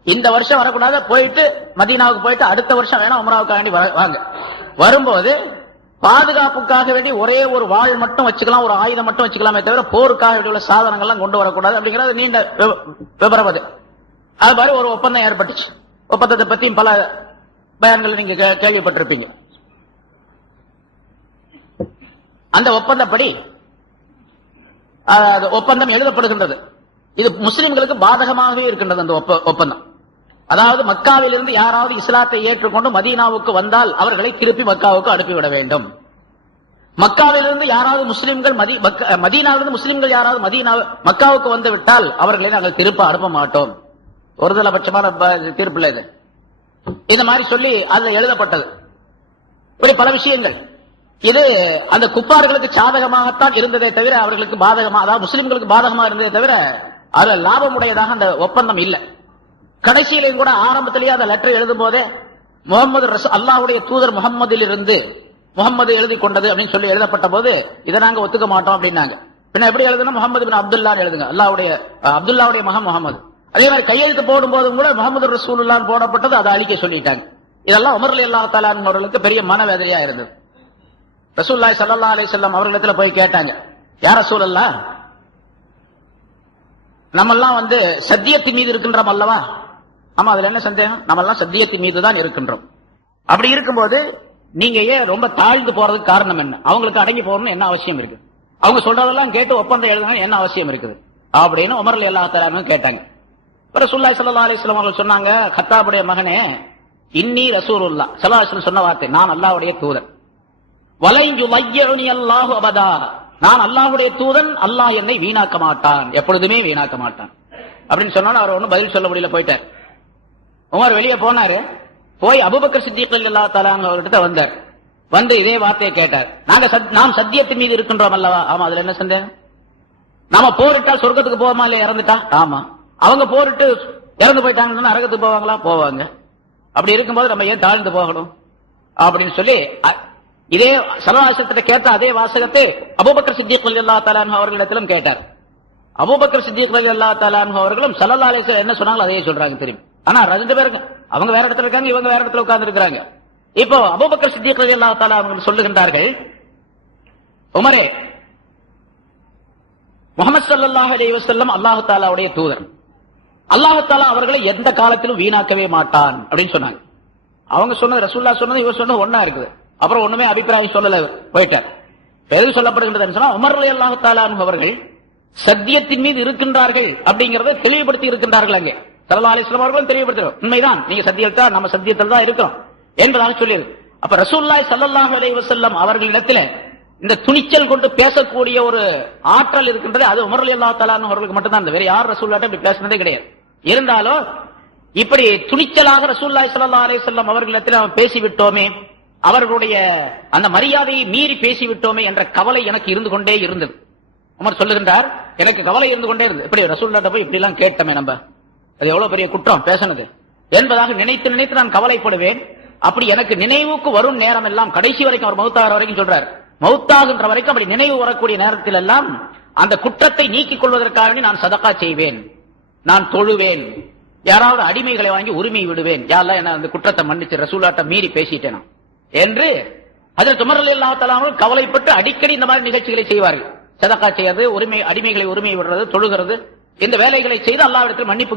இந்த வருஷம் வரக்கூடாது, போயிட்டு மதீனாவுக்கு போயிட்டு அடுத்த வருஷம் வேணா உம்ராவுக்காக வேண்டி வாங்க. வரும்போது பாதுகாப்புக்காக வேண்டி ஒரே ஒரு வாள் மட்டும் வச்சுக்கலாம், ஒரு ஆயுதம் மட்டும் வச்சுக்கலாமே தவிர போருக்காக வேண்டிய உள்ள சாதனங்கள்லாம் கொண்டு வரக்கூடாது அப்படிங்கிறது நீண்ட விபரம். அது மாதிரி ஒரு ஒப்பந்தம் ஏற்பட்டுச்சு. ஒப்பந்தத்தை பத்தியும் பல பயான்கள் நீங்க கேள்விப்பட்டிருப்பீங்க. அந்த ஒப்பந்தப்படி ஒப்பந்தம் எழுதப்படுகின்றது. இது முஸ்லிம்களுக்கு பாதகமாகவே இருக்கின்றது அந்த ஒப்பந்தம். அதாவது மக்காவிலிருந்து யாராவது இஸ்லாத்தை ஏற்றுக்கொண்டு மதீனாவுக்கு வந்தால் அவர்களை திருப்பி மக்காவுக்கு அனுப்பிவிட வேண்டும். மக்காவிலிருந்து யாராவது முஸ்லிம்கள் மதீனாவிலிருந்து முஸ்லிம்கள் யாராவது மக்காவுக்கு வந்து விட்டால் அவர்களை நாங்கள் திருப்ப அனுப்ப மாட்டோம். ஒருதலைபட்சமான தீர்ப்பில் இது இந்த மாதிரி சொல்லி அதில் எழுதப்பட்டது. இப்படி பல விஷயங்கள். இது அந்த குப்பார்களுக்கு சாதகமாகத்தான் இருந்ததே தவிர அவர்களுக்கு பாதகமாக, அதாவது முஸ்லிம்களுக்கு பாதகமாக இருந்ததே தவிர அது லாபமுடையதாக அந்த ஒப்பந்தம் இல்லை. கடைசியிலையும் கூட ஆரம்பத்திலேயே அந்த லெட்டர் எழுதும் போதே முகமது அல்லாஹ்வுடைய தூதர் முகமது எழுதி கொண்டது அப்படின்னு சொல்லி எழுதப்பட்ட போது இதை நாங்க ஒத்துக்க மாட்டோம் அப்படின்னாங்க. பின்ன எப்படி எழுதுனா முகமது பின் அப்துல்லா எழுதுங்க, அப்துல்லாவுடைய மகன் முகமது. அதே மாதிரி கையெழுத்து போடும் போதும் கூட முகமது ரசூலுல்லாஹ் போடப்பட்டது, அதை அழிக்க சொல்லிட்டாங்க. இதெல்லாம் உமர் ரலியல்லாஹு தஆலா அவர்களுக்கு பெரிய மனவேதனையா இருந்தது. ரசூலுல்லாஹி ஸல்லல்லாஹு அலைஹி வஸல்லம் அவர்களிடத்துல போய் கேட்டாங்க, யா ரசூலல்லாஹ், நம்மெல்லாம் வந்து சத்தியத்தின் மீது இருக்கின்றோம் அல்லவா? ஆமா, அதுல என்ன சந்தேகம்? நம்ம எல்லாம் சத்தியத்தின் மீது தான் இருக்கின்றோம். அப்படி இருக்கும்போது நீங்க ஏன் ரொம்ப தாழ்ந்து போறதுக்கு காரணம் என்ன? அவங்களுக்கு அடங்கி போறணும்னு என்ன அவசியம் இருக்கு? அவங்க சொல்றதெல்லாம் கேட்டு ஒப்பந்தம் எழுதணும் என்ன அவசியம் இருக்குது அப்படின்னு உமர் ரலியல்லாஹு தஆலா கேட்டாங்க. ரசூலுல்லாஹி ஸல்லல்லாஹு அலைஹி வஸல்லம் அவர்கள் சொன்னாங்க, கத்தாபுடைய மகனே, இன்னி ரசூலுல்லாஹ் ஸல்லல்லாஹு அலைஹி வஸல்லம் சொன்ன வார்த்தை, நான் அல்லாஹ்வுடைய தூதன். வலைன் யுலையுனி அல்லாஹு அபதா, நான் அல்லாஹ்வுடைய தூதன், அல்லாஹ் என்னை வீணாக்க மாட்டான், எப்பொழுதுமே வீணாக்க மாட்டான் அப்படின்னு சொன்னாலும் அவர் ஒன்னும் பதில் சொல்ல முடியல, போயிட்டார். உமர் வெளியே போனாரு. போய் அபூபக்கர் சித்திக் ரலியல்லாஹு தஆலா அவர்கிட்ட வந்தார். வந்து இதே வார்த்தையை கேட்டார். நாம் சத்தியத்தின் மீது இருக்கின்றோம் அல்லவா? ஆமா, அதுல என்ன சந்தேகம்? நாம போரிட்டால் சொர்க்கத்துக்கு போவோமா இல்லையா? இறந்துட்டா? ஆமா. அவங்க போரிட்டு இறந்து போயிட்டாங்கன்னா நரகத்துக்கு போவாங்களா? போவாங்க. அப்படி இருக்கும்போது நம்ம ஏன் தாழ்ந்து போகணும் அப்படின்னு சொல்லி இதே சலவாசத்தை கேட்ட அதே வாசகத்தை அபூபக்கர் சித்திக் ரலியல்லாஹு தஆலா அவர்களிடத்திலும் கேட்டார். அபூபக்கர் சித்திக் ரலியல்லாஹு தஆலா அவர்களும் ஸல்லல்லாஹு அலைஹி வஸல்லம் என்ன சொன்னாங்களோ அதையே சொல்றாங்க தெரியும். ஆனா ரெண்டு பேருக்கு அவங்க வேற இடத்துல இருக்காங்க, இவங்க வேற இடத்துல உட்கார்ந்து இருக்காங்க. இப்போ அபூபக்கர் சித்திக் ரலியல்லாஹு தஆலா அவங்க சொல்லுகின்றார்கள், உமரே, முஹம்மது ஸல்லல்லாஹு அலைஹி வஸல்லம் அல்லாஹ் தஆலாவுடைய தூதர், அல்லாஹ் தஆலா அவர்களை எந்த காலத்திலும் வீணாக்கவே மாட்டான் அப்படின்னு சொன்னாங்க. அவங்க சொன்னது ரசூலுல்லாஹ் சொன்னது இவர் சொன்னது ஒண்ணா இருக்குது. அப்புறம் ஒண்ணுமே அபிப்பிராயம் சொல்லல, போயிட்டார். எது சொல்லப்படுகின்றது சொன்னா உமர் ரலியல்லாஹு தஆலா அவர்கள் சத்தியத்தின் மீது இருக்கின்றார்கள் அப்படிங்கறதை தெளிவுபடுத்தி இருக்கின்றார்கள். அங்கே ஸல்லல்லாஹு அலைஹி வஸல்லம் அவர்களும் தெளிவுபடுத்துறாங்க, உண்மைதான், நீங்க சத்தியத்தில் நம்ம சத்தியத்தில் தான் இருக்கிறோம் என்பதாக சொல்லியது. அப்ப ரசூலுல்லாஹி ஸல்லல்லாஹு அலைஹி வஸல்லம் அவர்களிடத்தில் இந்த துணிச்சல் கொண்டு பேசக்கூடிய ஒரு ஆற்றல் இருக்கின்றது. அது உமர் ரலியல்லாஹு தஆலா அவர்களுக்கு மட்டும்தான். வேற யார் ரசூலுல்லாஹ் இப்படி பேசினதே கிடையாது. இருந்தாலும் இப்படி துணிச்சலாக ரசூலுல்லாஹி ஸல்லல்லாஹு அலைஹி வஸல்லம் அவர்களிடத்தில் நாம் பேசிவிட்டோமே, அவர்களுடைய அந்த மரியாதையை மீறி பேசிவிட்டோமே என்ற கவலை எனக்கு இருந்து கொண்டே இருந்தது. உமர் சொல்லுகின்றார், எனக்கு கவலை இருந்து கொண்டே இருந்தது. இப்படி ரசூலுல்லாஹ் போய் இப்படி எல்லாம் கேட்டோமே, நம்ம அது எவ்வளவு பெரிய குற்றம் பேசினது என்பதாக நினைத்து நினைத்து நான் கவலைப்படுவேன். அப்படி எனக்கு நினைவுக்கு வரும் நேரம் எல்லாம் கடைசி வரைக்கும், அவர் மௌத்தாகிற வரைக்கும் சொல்றார், மௌத்தாகின்ற வரைக்கும் அப்படி நினைவு வரக்கூடிய நேரத்தில் எல்லாம் அந்த குற்றத்தை நீக்கிக் கொள்வதற்காக நான் சதகா செய்வேன், நான் தொழுவேன், யாராவது அடிமைகளை வாங்கி உரிமை விடுவேன், யாரெல்லாம் என்ன அந்த குற்றத்தை மன்னிச்சு ரசூலாட்ட மீறி பேசிட்டேன் என்று ஹஜ்ரத் உமர் ரலியல்லாஹு தஆலா அவர்கள் கவலைப்பட்டு அடிக்கடி இந்த மாதிரி நிகழ்ச்சிகளை செய்வார்கள். சதகா செய்வது, அடிமைகளை உரிமை விடுறது, தொழுகிறது, இந்த வேலைகளை செய்து அல்லாஹ்விடத்தில் மன்னிப்பு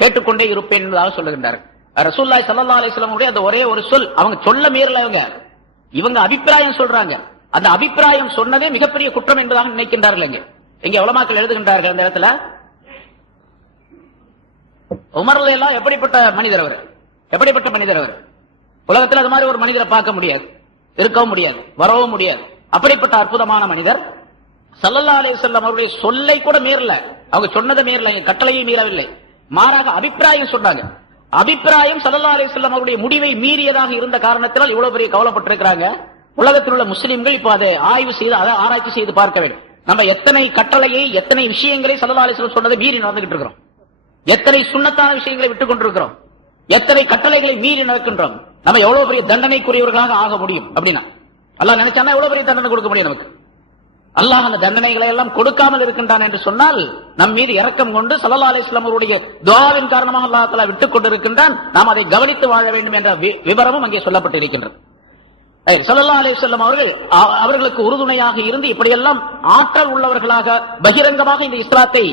கேட்டுக்கொண்டே இருப்பேன் என்பதாக சொல்லுகின்றார். ரசூலுல்லாஹி ஸல்லல்லாஹு அலைஹி வஸல்லம் உடைய அந்த ஒரே ஒரு சொல், அவங்க சொல்ல மீறல, இவங்க அபிப்பிராயம் சொல்றாங்க. அந்த அபிப்பிராயம் சொன்னதே மிகப்பெரிய குற்றம் என்பதாக நினைக்கின்றார்கள். இங்கே உலமாக்கள் எழுதுகின்றார்கள் அந்த இடத்துல, உமர் ரலியல்லாஹு எப்படிப்பட்ட மனிதர் அவர், எப்படிப்பட்ட மனிதர் அவர், உலகத்தில் அது மாதிரி ஒரு மனிதரை பார்க்க முடியாது, இருக்கவும் முடியாது, வரவும் முடியாது. அப்படிப்பட்ட அற்புதமான மனிதர் ஸல்லல்லாஹு அலைஹி வஸல்லம் அவருடைய சொல்லை கூட மீறல, அவங்க சொன்னதை மீறல, கட்டளையை மீறவில்லை, மாறாக அபிப்பிராயம் சொன்னாங்க. அபிப்பிராயம் ஸல்லல்லாஹு அலைஹி வஸல்லம் அவருடைய முடிவை மீறியதாக இருந்த காரணத்தினால் இவ்வளவு பெரிய கவலைப்பட்டிருக்கிறாங்க. உலகத்தில் உள்ள முஸ்லிம்கள் இப்ப அதை ஆய்வு செய்து, அதை ஆராய்ச்சி செய்து பார்க்க வேண்டும். நம்ம எத்தனை கட்டளையை, எத்தனை விஷயங்களை ஸல்லல்லாஹு அலைஹி வஸல்லம் சொன்னதை மீறி நடந்துகிட்டு இருக்கிறோம், எத்தனை சுன்னத்தான விஷயங்களை விட்டுக் கொண்டிருக்கிறோம், எத்தனை கட்டளைகளை மீறி நடக்கின்றோம். நம்ம எவ்வளவு பெரிய தண்டனைக்குரியவர்களாக ஆக முடியும் அப்படின்னா, அல்லாஹ் நினைச்சானா எவ்வளவு பெரிய தண்டனை கொடுக்க முடியும் நமக்கு. அல்லாஹ் அந்த தண்டனைகளை எல்லாம் கொடுக்காமல் இருக்கின்றான் என்று சொன்னால் நம் மீது இரக்கம் கொண்டு ஸல்லல்லாஹு அலைஹி வஸல்லம் அவருடைய துஆவின் காரணமாக அல்லாஹ் தஆலா விட்டுக் கொண்டிருக்கின்றான். நாம் அதை கவனித்து வாழ வேண்டும் என்ற விவரமும் அங்கே சொல்லப்பட்டிருக்கின்றது. ஸல்லல்லாஹு அலைஹி வஸல்லம் அவர்களுக்கு உறுதுணையாக இருந்து இப்படியெல்லாம் ஆற்றல் உள்ளவர்களாக பகிரங்கமாக இந்த இஸ்லாத்தை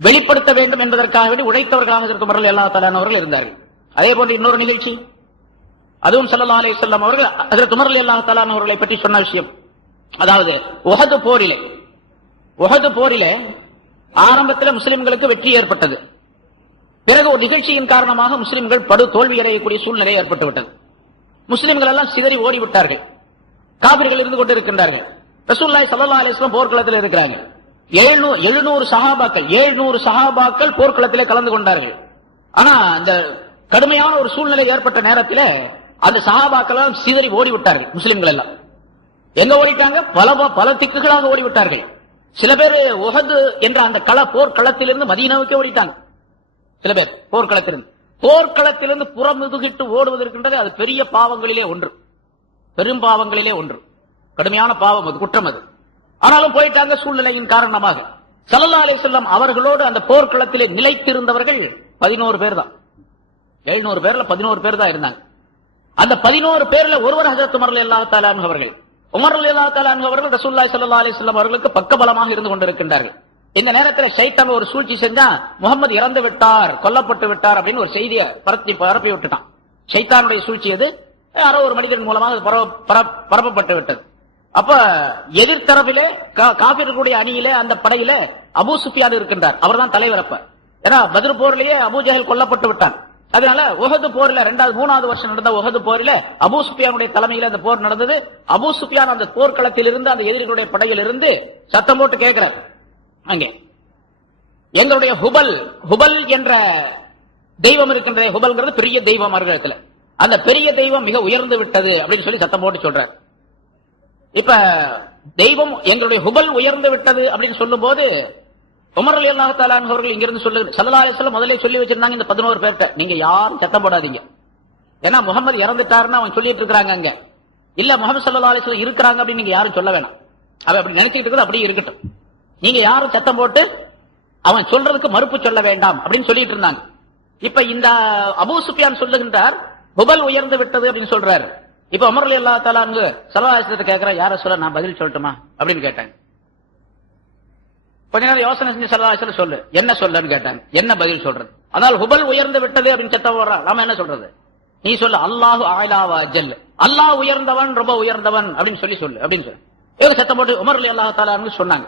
வெளிப்படுத்த வேண்டும் என்பதற்காக வேண்டி உழைத்தவர்களாக இருக்கும் ரலியல்லாஹு தஆலா அவர்கள் இருந்தார்கள். அதே போன்று இன்னொரு நிகழ்ச்சி, அதுவும் ஸல்லல்லாஹு அலைஹி வஸல்லம் அவர்கள் ஹஜ்ரத் உமர் ரலியல்லாஹு தஆலா அவர்களை பற்றி சொன்ன விஷயம், அதாவது உஹது போரிலே ஆரம்பத்தில் முஸ்லிம்களுக்கு வெற்றி ஏற்பட்டது. பிறகு ஒரு நிகழ்ச்சியின் காரணமாக முஸ்லிம்கள் படு தோல்வி அடையக்கூடிய சூழ்நிலை ஏற்பட்டுவிட்டது. முஸ்லிம்கள் எல்லாம் சிதறி ஓடிவிட்டார்கள், காபிர்கள் இருந்து கொண்டிருக்கின்றார்கள். ரசூலுல்லாஹி ஸல்லல்லாஹு அலைஹி வஸல்லம் போர்க்களத்தில் இருக்கிறாங்க. 700 சஹாபாக்கள் போர்க்களத்திலே கலந்து கொண்டார்கள். ஆனா அந்த கடுமையான ஒரு சூழ்நிலை ஏற்பட்ட நேரத்தில் அந்த சஹாபாக்கள் எல்லாம் சிதறி ஓடிவிட்டார்கள். முஸ்லிம்கள் எல்லாம் எங்க ஓடிட்டாங்க? பல திக்குகளாக ஓடிவிட்டார்கள். சில பேர் உஹது என்ற அந்த போர்க்களத்திலிருந்து மதீனாவுக்கே ஓடிட்டாங்க. சில பேர் போர்க்களத்திலிருந்து புறமுதுகிட்டு ஓடுவதற்கின்றது அது பெரிய பாவங்களிலே ஒன்று, பெரும் பாவங்களிலே ஒன்று, கடுமையான பாவம் அது, குற்றம் அது. ஆனாலும் போயிட்டாங்க சூழ்நிலையின் காரணமாக. ஸல்லல்லாஹு அலைஹி வஸல்லம் அவர்களோடு அந்த போர்க்களத்திலே நிலைத்திருந்தவர்கள் 11 பேர் தான். 700 பேர்ல 11 பேர் தான் இருந்தாங்க. அந்த 11 பேர்ல ஒருவர் ஹஜ்ரத் உமர் ரலியல்லாஹு தஆலா அன்ஹு அவர்கள். உமர் ரலியல்லாஹு தஆலா அன்ஹு அவர்கள் ரசூலுல்லாஹி ஸல்லல்லாஹு அலைஹி வஸல்லம் அவர்களுக்கு பக்கபலமாக இருந்து கொண்டிருக்கின்றார்கள். இந்த நேரத்தில் ஷைத்தான் ஒரு சூழ்ச்சி செஞ்சா, முகமது இறந்து விட்டார், கொல்லப்பட்டு விட்டார் அப்படின்னு ஒரு செய்தியை பரப்பி விட்டுட்டான். ஷைத்தானுடைய சூழ்ச்சி அது, யாரோ ஒரு மனிதன் மூலமாக பரப்பப்பட்டு விட்டது. அப்ப எதிர்த்தரப்பிலே காபிர்களுடைய அணியில அந்த படையில அபூ சுஃபியான் இருக்கின்றார், அவர் தான் தலைவர். அப்ப ஏன்னா பத்ர் போர்லயே அபூ ஜஹல் கொல்லப்பட்டு விட்டான். அதனால உஹது போர்ல 3வது வருஷம் நடந்த உஹது போரில அபூ சுஃபியானுடைய தலைமையில அந்த போர் நடந்தது. அபூ சுஃபியான் அந்த போர்க்களத்தில் இருந்து, அந்த எதிரிகளுடைய படையில் இருந்து சத்தம் போட்டு கேட்கிறார், அங்கே எங்களுடைய ஹுபல் என்ற தெய்வம் இருக்கின்ற, ஹுபல்ங்கிறது பெரிய தெய்வம் அவர்களிடத்துல, அந்த பெரிய தெய்வம் மிக உயர்ந்து விட்டது அப்படின்னு சொல்லி சத்தம் போட்டு சொல்றார். இப்ப தெய்வம் எங்களுடைய ஹுபல் உயர்ந்து விட்டது அப்படின்னு சொல்லும் போது உமர் ரலியல்லாஹு தஆலா அவர்கள் இங்கிருந்து ஸல்லல்லாஹு அலைஹி வஸல்லம் முதல்ல சொல்லி வச்சிருந்தாங்க, இந்த 11 பேர்ட்ட நீங்க யாரும் சத்தம் போடாதீங்க, ஏன்னா முகமது இறந்துட்டாருன்னு அவன் சொல்லிட்டு இருக்காங்க. அங்க இல்ல முகமது ஸல்லல்லாஹு அலைஹி வஸல்லம் இருக்கிறாங்க அப்படின்னு நீங்க யாரும் சொல்ல வேணாம், அவன் அப்படி நினைச்சிட்டு இருக்கிறது அப்படியே இருக்கட்டும், நீங்க யாரும் சத்தம் போட்டு அவன் சொல்றதுக்கு மறுப்பு சொல்ல வேண்டாம் அப்படின்னு சொல்லிட்டு இருந்தாங்க. இப்ப இந்த அபூ சுஃபியான் சொல்லுகின்றார், ஹுபல் உயர்ந்து விட்டது அப்படின்னு சொல்றாரு. இப்ப உமர் ரலியல்லாஹு தஆலா ஸல்லல்லாஹு அலைஹி வஸல்லம் கேக்குற, யார சொல்ல நான் பதில் சொல்லட்டுமா அப்படின்னு கேட்டாங்க. கொஞ்ச நேரம் யோசனை செஞ்சு ஸல்லல்லாஹு அலைஹி வஸல்லம் சொல்லு, என்ன சொல்லன்னு கேட்டாங்க. என்ன பதில் சொல்றது? அதனால் ஹுபல் உயர்ந்து விட்டது அப்படின்னு சத்தம் போடுறா, நாம என்ன சொல்றது? நீ சொல்லு, அல்லாஹு அலா வ ஜல், அல்லாஹ் உயர்ந்தவன், ரொம்ப உயர்ந்தவன் அப்படின்னு சொல்லு அப்படின்னு சொல்லு. இவங்க சத்தம் போட்டு உமர் ரலியல்லாஹு தஆலா சொன்னாங்க.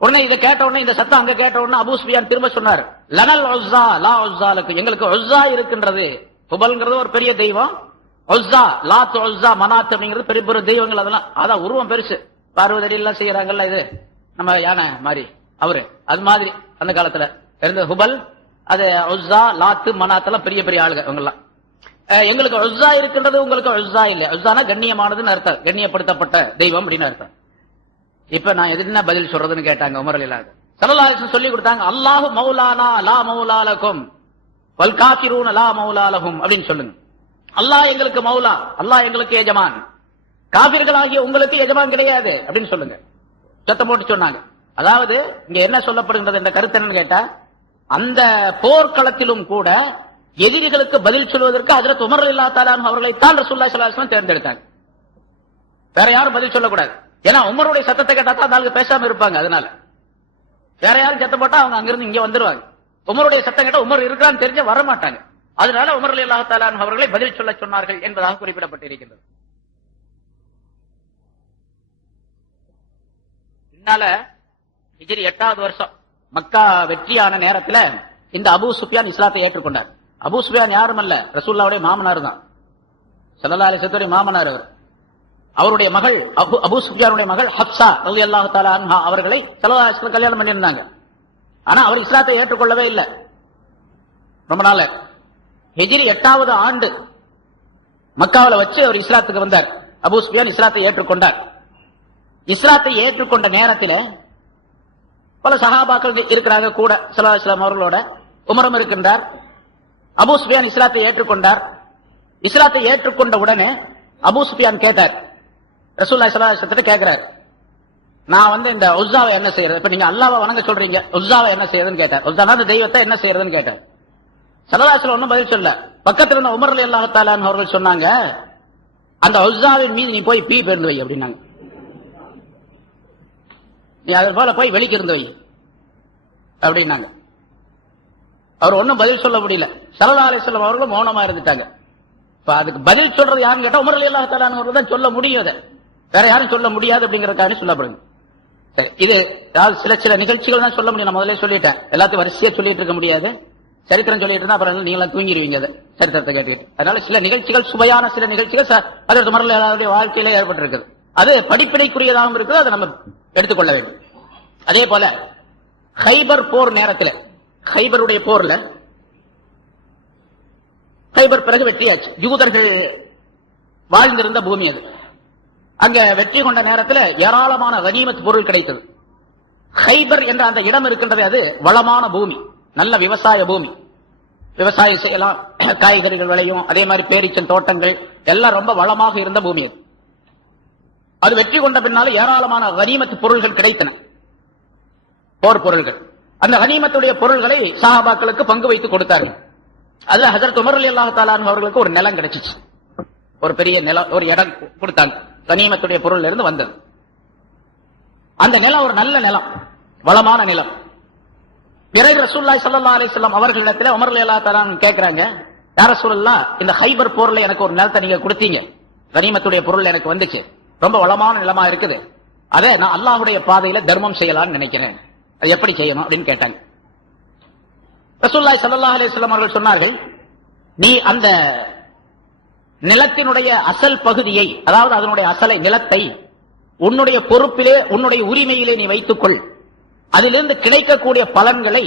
உடனே இதை கேட்ட உடனே, இந்த சத்தம் அங்க கேட்ட உடனே அபூ சுஃபியான் திரும்ப சொன்னார், லனல் உஸ்ஸா லா உஸ்ஸாலக்கு, எங்களுக்கு உஸ்ஸா இருக்கின்றது. ஹுபல்ங்கிறது ஒரு பெரிய தெய்வம், உஸ்ஸா லாத் உஸ்ஸா மனாத் அப்படிங்கிறது பெரிய பெரிய தெய்வங்கள். அதெல்லாம் அதான் உருவம் பெருசு, 60 அடி எல்லாம் செய்யறாங்கல்ல, இது நம்ம யானை மாதிரி அவரு அது மாதிரி அந்த காலத்துல இருந்த ஹுபல் அது உஸ்ஸா, லாத்து, மனாத்தெல்லாம் பெரிய பெரிய ஆளுங்க அவங்கெல்லாம். எங்களுக்கு உஸ்ஸா இருக்கின்றது, உங்களுக்கு உஸ்ஸா இல்ல. உஸ்ஸானா கண்ணியமானதுன்னு அர்த்தம், கண்ணியப்படுத்தப்பட்ட தெய்வம் அப்படின்னு அர்த்தம். இப்ப நான் என்ன பதில் சொல்றதுன்னு கேட்டாங்க உமர் ரலியல்லாஹு. ஸல்லல்லாஹு அலைஹி வஸல்லம் சொல்லி கொடுத்தாங்க, அல்லாஹு மௌலானா லா மௌலா லகும் வல் காஃபிரூன லா மௌலா லஹும் அப்படின்னு சொல்லுங்க. அல்லாஹ் எங்களுக்கு மௌலா, அல்லாஹ் எங்களுக்கு எஜமான், காபிர்களாகிய உங்களுக்கு எஜமான் கிடையாது அப்படின்னு சொல்லுங்க. சத்தம் போட்டு சொன்னாங்க. அதாவது இங்க என்ன சொல்லப்படுகின்றது என்ற கருத்து என்னன்னு கேட்டா, அந்த போர்க்களத்திலும் கூட எதிரிகளுக்கு பதில் சொல்வதற்கு ஹஜ்ரத் உமர் ரலியல்லாஹு தஆலா அவர்களை தான் ரசூலுல்லாஹி ஸல்லல்லாஹு அலைஹி வஸல்லம் தேர்ந்தெடுத்தாங்க. வேற யாரும் பதில் சொல்லக்கூடாது. ஏன்னா உமருடைய சத்தத்தை கேட்டா தான் அந்த ஆளுக்கு பேசாம இருப்பாங்க. அதனால வேற யாரும் சத்தம் போட்டா அவங்க அங்கிருந்து இங்க வந்துருவாங்க. உமருடைய சத்தம் கேட்டா உமர் இருக்கிறான்னு தெரிஞ்ச வர மாட்டாங்க. அதனால உமர் ரலியல்லாஹு தஆலா அவர்களை பதில் சொல்ல சொன்னார்கள் என்பதாக குறிப்பிடப்பட்டிருக்கின்றது. பின்னால ஹிஜ்ரி 8வது வருஷம் மக்கா வெற்றியான நேரத்துல இந்த அபூ சுஃபியான் இஸ்லாத்தை ஏற்றுக்கொண்டார். அபூ சுஃபியான் யாரும் அல்ல, ரசூலுல்லாஹ்வுடைய மாமனார் தான். ஸல்லல்லாஹு அலைஹி வஸல்லம் மாமனார் அவர். அவருடைய மகள் அபூ சுஃபியானுடைய மகள் ஹப்ஸா ரலியல்லாஹு தஆலா அன்ஹா அவர்களை ஸல்லல்லாஹு அலைஹி வஸல்லம் கல்யாணம் பண்ணியிருந்தாங்க. ஆனா அவர் இஸ்லாத்தை ஏற்றுக்கொள்ளவே இல்லை ரொம்ப நாள். ஹிஜ்ரி 8வது ஆண்டு மக்காவில வச்சு அவர் இஸ்லாத்துக்கு வந்தார். அபூ சுஃபியான் இஸ்லாத்தை ஏற்றுக்கொண்டார். இஸ்லாத்தை ஏற்றுக்கொண்ட நேரத்தில் பல சஹாபாக்கள் இருக்கிறாங்க கூட ஸல்லல்லாஹு அலைஹி வஸல்லம் அவர்களோட. உமரும் இருக்கின்றார். அபூ சுஃபியான் இஸ்லாத்தை ஏற்றுக்கொண்டார். இஸ்லாத்தை ஏற்றுக்கொண்ட உடனே அபூ சுஃபியான் கேட்டார், ரசூலுல்லாஹி ஸல்லல்லாஹு அலைஹி வஸல்லம் கேட்கிறார், நான் இந்த உஸ்ஸாவை என்ன செய்யறது, இப்ப நீங்க அல்லாஹ்வை வணங்க சொல்றீங்க, உஸ்ஸாவை என்ன செய்யறதுன்னு கேட்டார். உஸ்ஸானா அந்த தெய்வத்தை என்ன செய்யறதுன்னு கேட்டார். ஸல்லல்லாஹு அலைஹி வஸல்லம் ஒன்னும் பதில் சொல்ல. பக்கத்துல இருந்த உமர் ரலியல்லாஹு தஆலா அவர்கள் சொன்னாங்க, அந்த உஸ்ஸாவின் மீது நீ போய் பீ பெருந்து வை அப்படின்னாங்க. நீ அது போல போய் வெளிக்கு இருந்து வை அப்படின்னாங்க. அவர் ஒன்னும் பதில் சொல்ல முடியல. ஸல்லல்லாஹு அலைஹி வஸல்லம் அவர்களும் மௌனமா இருந்துட்டாங்க. இப்ப அதுக்கு பதில் சொல்றது யாருன்னு கேட்டா உமர் ரலியல்லாஹு தஆலா அவர்கள் தான் சொல்ல முடியும். வேற யாரும் சொல்ல முடியாது அப்படிங்கறதுக்காக சொல்லப்படுங்க. சரி, இது சில நிகழ்ச்சிகள் தான் சொல்ல முடியும். நான் முதல்ல சொல்லிட்டேன், எல்லாத்தையும் வரிசையா சொல்லிட்டு இருக்க முடியாது. சரித்திரம் சொல்லிட்டு இருந்தா அப்புறம் நீங்களா தூங்கிடுவீங்க அதை சரித்திரத்தை கேட்டுக்கிட்டு. அதனால சில நிகழ்ச்சிகள், சுவையான சில நிகழ்ச்சிகள் அதற்கு உமர் ரலியல்லாஹு வாழ்க்கையில ஏற்பட்டிருக்குது. அது படிப்பினைக்குரியதாகவும் இருக்குது, அதை நம்ம எடுத்துக்கொள்ள வேண்டும். அதே போல ஹைபர் போர் நேரத்தில், ஹைபருடைய போர்ல, ஹைபர் பிறகு வெற்றியாச்சு. யூதர்கள் வாழ்ந்திருந்த பூமி அது. அங்க வெற்றி கொண்ட நேரத்தில் ஏராளமான கனிமத் பொருள் கிடைத்தது. ஹைபர் என்ற அந்த இடம் இருக்கின்றது, அது வளமான பூமி, நல்ல விவசாய பூமி. விவசாயம் செய்யலாம், காய்கறிகள் விளையும், அதே மாதிரி பேரீச்சம் தோட்டங்கள் எல்லாம் ரொம்ப வளமாக இருந்த பூமி அது. அது வெற்றி கொண்ட பின்னால ஏராளமான கனிமத் பொருள்கள் கிடைத்தன, போர் பொருள்கள். அந்த கனிமத்துடைய பொருள்களை சஹாபாக்களுக்கு பங்கு வைத்து கொடுத்தார்கள். அதுல ஹஜ்ரத் உமர் ரலியல்லாஹு தஆலா அவர்களுக்கு ஒரு நிலம் கிடைச்சிச்சு, ஒரு பெரிய நிலம், ஒரு இடம் கொடுத்தாங்க. கனிமத்துடைய பொருள் இருந்து வந்தது அந்த நிலம், ஒரு நல்ல நிலம், வளமான நிலம். பிறகு ரசூலுல்லாஹி ஸல்லல்லாஹு அலைஹி வஸல்லம் அவர்களிடத்துல உமர் ரலியல்லாஹு தஆலா கேட்கிறாங்க, யா ரசூலல்லாஹ், இந்த ஹைபர் போர்ல எனக்கு ஒரு நிலத்தை நீங்க கொடுத்தீங்க, கனிமத்துடைய பொருள் எனக்கு வந்துச்சு, ரொம்ப வளமான நிலமா இருக்குது, அதை நான் அல்லாஹ்வுடைய பாதையில தர்மம் செய்யலாம்னு நினைக்கிறேன், அது எப்படி செய்யணும் அப்படின்னு கேட்டாங்க. ரசூலுல்லாஹி ஸல்லல்லாஹு அலைஹி வஸல்லம் அவர்கள் சொன்னார்கள், நீ அந்த நிலத்தினுடைய அசல் பகுதியை, அதாவது அதனுடைய அசலை, நிலத்தை உன்னுடைய பொறுப்பிலே, உன்னுடைய உரிமையிலே நீ வைத்துக்கொள். அதிலிருந்து கிடைக்கக்கூடிய பலன்களை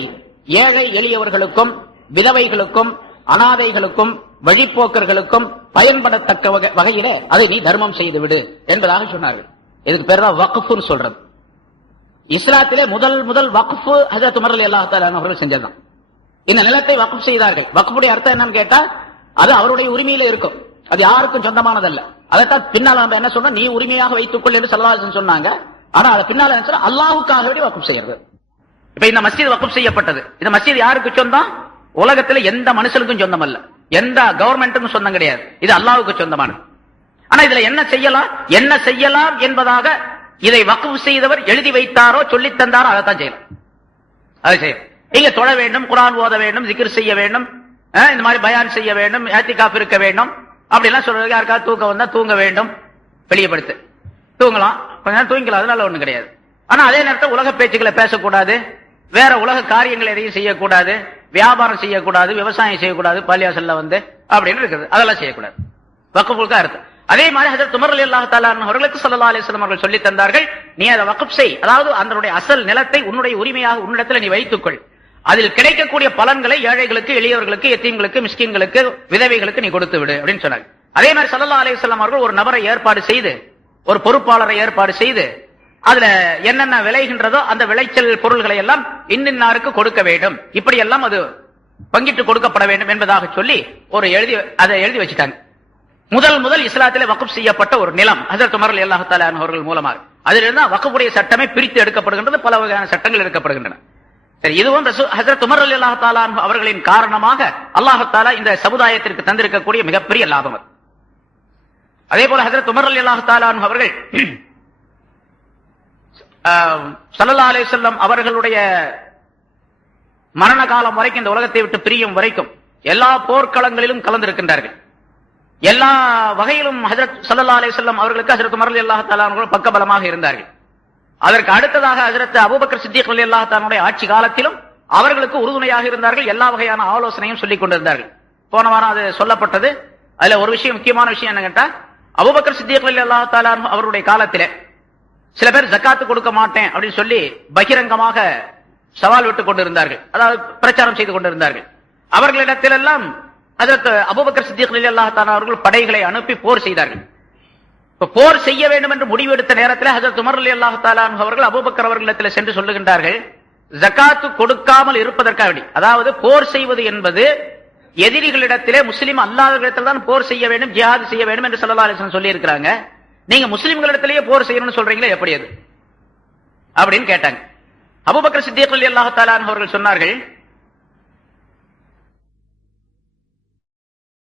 ஏழை எளியவர்களுக்கும், விதவைகளுக்கும், அனாதைகளுக்கும், வழிப்போக்கர்களுக்கும் பயன்படத்தக்க வகையிலே அதை நீ தர்மம் செய்து விடு என்பதாக சொன்னார்கள். இதுக்கு பேர் தான் வக்ஃப்னு சொல்றது. இஸ்லாத்திலே முதல் வக்ஃப் ஹஜ்ரத் உமர் ரலியல்லாஹு தஆலா அவர்கள் செஞ்சதுதான். இந்த நிலத்தை வக்ஃப் செய்தார்கள். வக்ஃபுடைய அர்த்தம் என்னன்னு கேட்டா, அது அவருடைய உரிமையில இருக்கும், அது யாருக்கும் சொந்தமானதல்ல. அதைத்தான் பின்னால நம்ம என்ன சொன்னா, நீ உரிமையாக வைத்துக்கொள் என்று ஸல்லல்லாஹு அலைஹி வஸல்லம் சொன்னாங்க. ஆனா அது பின்னால என்ன சொன்னா, அல்லாஹ்வுக்காக வேண்டி வக்ஃப் செய்யறது. இப்ப இந்த மஸ்ஜித் வக்ஃப் செய்யப்பட்டது. இந்த மஸ்ஜித் யாருக்கு சொந்தம்? உலகத்துல எந்த மனுஷனுக்கும் சொந்தம் அல்ல, எந்த கவர்மெண்ட்டுக்கும் சொந்தம் கிடையாது, இது அல்லாஹ்வுக்கு சொந்தமானது. ஆனா இதுல என்ன செய்யலாம் என்பதாக இதை வக்ஃப் செய்தவர் எழுதி வைத்தாரோ சொல்லி தந்தாரோ அதைத்தான் செய்யலாம். அதை செய்யும். இங்க தொழ வேண்டும், குர்ஆன் ஓத வேண்டும், zikr செய்ய வேண்டும், இந்த மாதிரி பயான் செய்ய வேண்டும், இஅ்திகாஃப் இருக்க வேண்டும், அப்படி எல்லாம் சொல்றது. யாருக்காவது தூக்கம் வந்தா தூங்க வேண்டும், வெளியப்படுத்து தூங்கலாம், கொஞ்ச நேரம் தூங்கிக்கலாம், அதனால ஒண்ணும் கிடையாது. ஆனா அதே நேரத்தில் உலக பேச்சுக்களை பேசக்கூடாது, வேற உலக காரியங்கள் எதையும் செய்யக்கூடாது, வியாபாரம் செய்யக்கூடாது, விவசாயம் செய்யக்கூடாது, பள்ளியாசல்ல அப்படின்னு இருக்குது, அதெல்லாம் செய்யக்கூடாது. வக்ஃபுக்கு அர்த்தம். அதே மாதிரி ஹஜ்ரத் உமர் ரலியல்லாஹு தஆலா அவர்களுக்கு ஸல்லல்லாஹு அலைஹி வஸல்லம் அவர்கள் சொல்லி தந்தார்கள், நீ அதை வக்ஃப் செய், அதாவது அதனுடைய அசல் நிலத்தை உன்னுடைய உரிமையாக உன்னிடத்தில் நீ வைத்துக்கொள். அதில் கிடைக்கக்கூடிய பலன்களை ஏழைகளுக்கு, எளியவர்களுக்கு, எத்தீம்களுக்கு, மிஸ்கின்களுக்கு, விதவைகளுக்கு நீ கொடுத்து விடு அப்படின்னு சொன்னாங்க. அதே மாதிரி ஸல்லல்லாஹு அலைஹி வஸல்லம் அவர்கள் ஒரு நபரை ஏற்பாடு செய்து, ஒரு பொறுப்பாளரை ஏற்பாடு செய்து, அதுல என்னென்ன விளைகின்றதோ அந்த விளைச்சல் பொருள்களை எல்லாம் இன்னின்னாருக்கு கொடுக்க வேண்டும், இப்படி எல்லாம் அது பங்கிட்டு கொடுக்கப்பட வேண்டும் என்பதாக சொல்லி அதை எழுதி வச்சுட்டாங்க. முதல் இஸ்லாத்திலே வக்ஃப் செய்யப்பட்ட ஒரு நிலம் ஹஜ்ரத் உமர் ரலியல்லாஹு தஆலா அன்ஹு அவர்கள் மூலமாக. அதிலிருந்து வக்ஃபுடைய சட்டமே பிரித்து எடுக்கப்படுகின்றது, பல வகையான சட்டங்கள் எடுக்கப்படுகின்றன. சரி, இதுவும் ஹஜ்ரத் உமர் ரலியல்லாஹு தஆலா அன்ஹு அவர்களின் காரணமாக அல்லாஹ் தஆலா இந்த சமுதாயத்திற்கு தந்திருக்கக்கூடிய மிகப்பெரிய லாபம். அதே போல ஹஜ்ரத் உமர் ரலியல்லாஹு தஆலா அன்ஹு அவர்கள் ஸல்லல்லாஹு அலைஹி வஸல்லம் அவர்களுடைய மரண காலம் வரைக்கும், இந்த உலகத்தை விட்டு பிரியும் வரைக்கும் எல்லா போர்க்களங்களிலும் கலந்திருக்கின்றார்கள். எல்லா வகையிலும் ஹஜ்ரத் ஸல்லல்லாஹு அலைஹி வஸல்லம் அவர்களுக்கு ஹஜ்ரத் உமர் ரலியல்லாஹு தஆலா அன்ஹு பக்கபலமாக இருந்தார்கள். அதற்கு அடுத்ததாக ஹஜ்ரத் அபூபக்கர் சித்திக் ரலியல்லாஹு தஆலா ஆட்சி காலத்திலும் அவர்களுக்கு உறுதுணையாக இருந்தார்கள். எல்லா வகையான ஆலோசனையும் சொல்லிக் கொண்டிருந்தார்கள். போன வாரம் அது சொல்லப்பட்டது. அதுல ஒரு விஷயம், முக்கியமான விஷயம் என்ன கேட்டா, அபூபக்கர் சித்திக் ரலியல்லாஹு தஆலா அவருடைய காலத்திலே சில பேர் ஜக்காத்து கொடுக்க மாட்டேன் அப்படின்னு சொல்லி பகிரங்கமாக சவால் விட்டுக் கொண்டிருந்தார்கள், அதாவது பிரச்சாரம் செய்து கொண்டிருந்தார்கள். அவர்களிடத்திலெல்லாம் ஹஜ்ரத் அபூபக்கர் சித்திக் ரலியல்லாஹு தஆலா அவர்கள் படைகளை அனுப்பி போர் செய்தார்கள். போர் செய்ய வேண்டும் என்று முடிவெடுத்த நேரத்தில் ஹஜ்ரத் உமர் ரலியல்லாஹு தஆலா அன்ஹு அவர்கள் அபூபக்கர் அவர்களிடத்தில் சென்று சொல்லுகின்றார்கள், ஜக்காத்து கொடுக்காமல் இருப்பதற்காக, அதாவது போர் செய்வது என்பது எதிரிகளிடத்திலே, முஸ்லிம் அல்லாதவர்களிடத்தில் தான் போர் செய்ய வேண்டும், ஜிஹாத் செய்ய வேண்டும் என்று ஸல்லல்லாஹு அலைஹி வஸல்லம் சொல்லி இருக்கிறாங்க. நீங்க முஸ்லிம்களிடத்திலேயே போர் செய்யணும்னு சொல்றீங்களே, எப்படி அது அப்படின்னு கேட்டாங்க. அபூபக்கர் சித்திக் ரலியல்லாஹு தஆலா அன்ஹு அவர்கள் சொன்னார்கள்,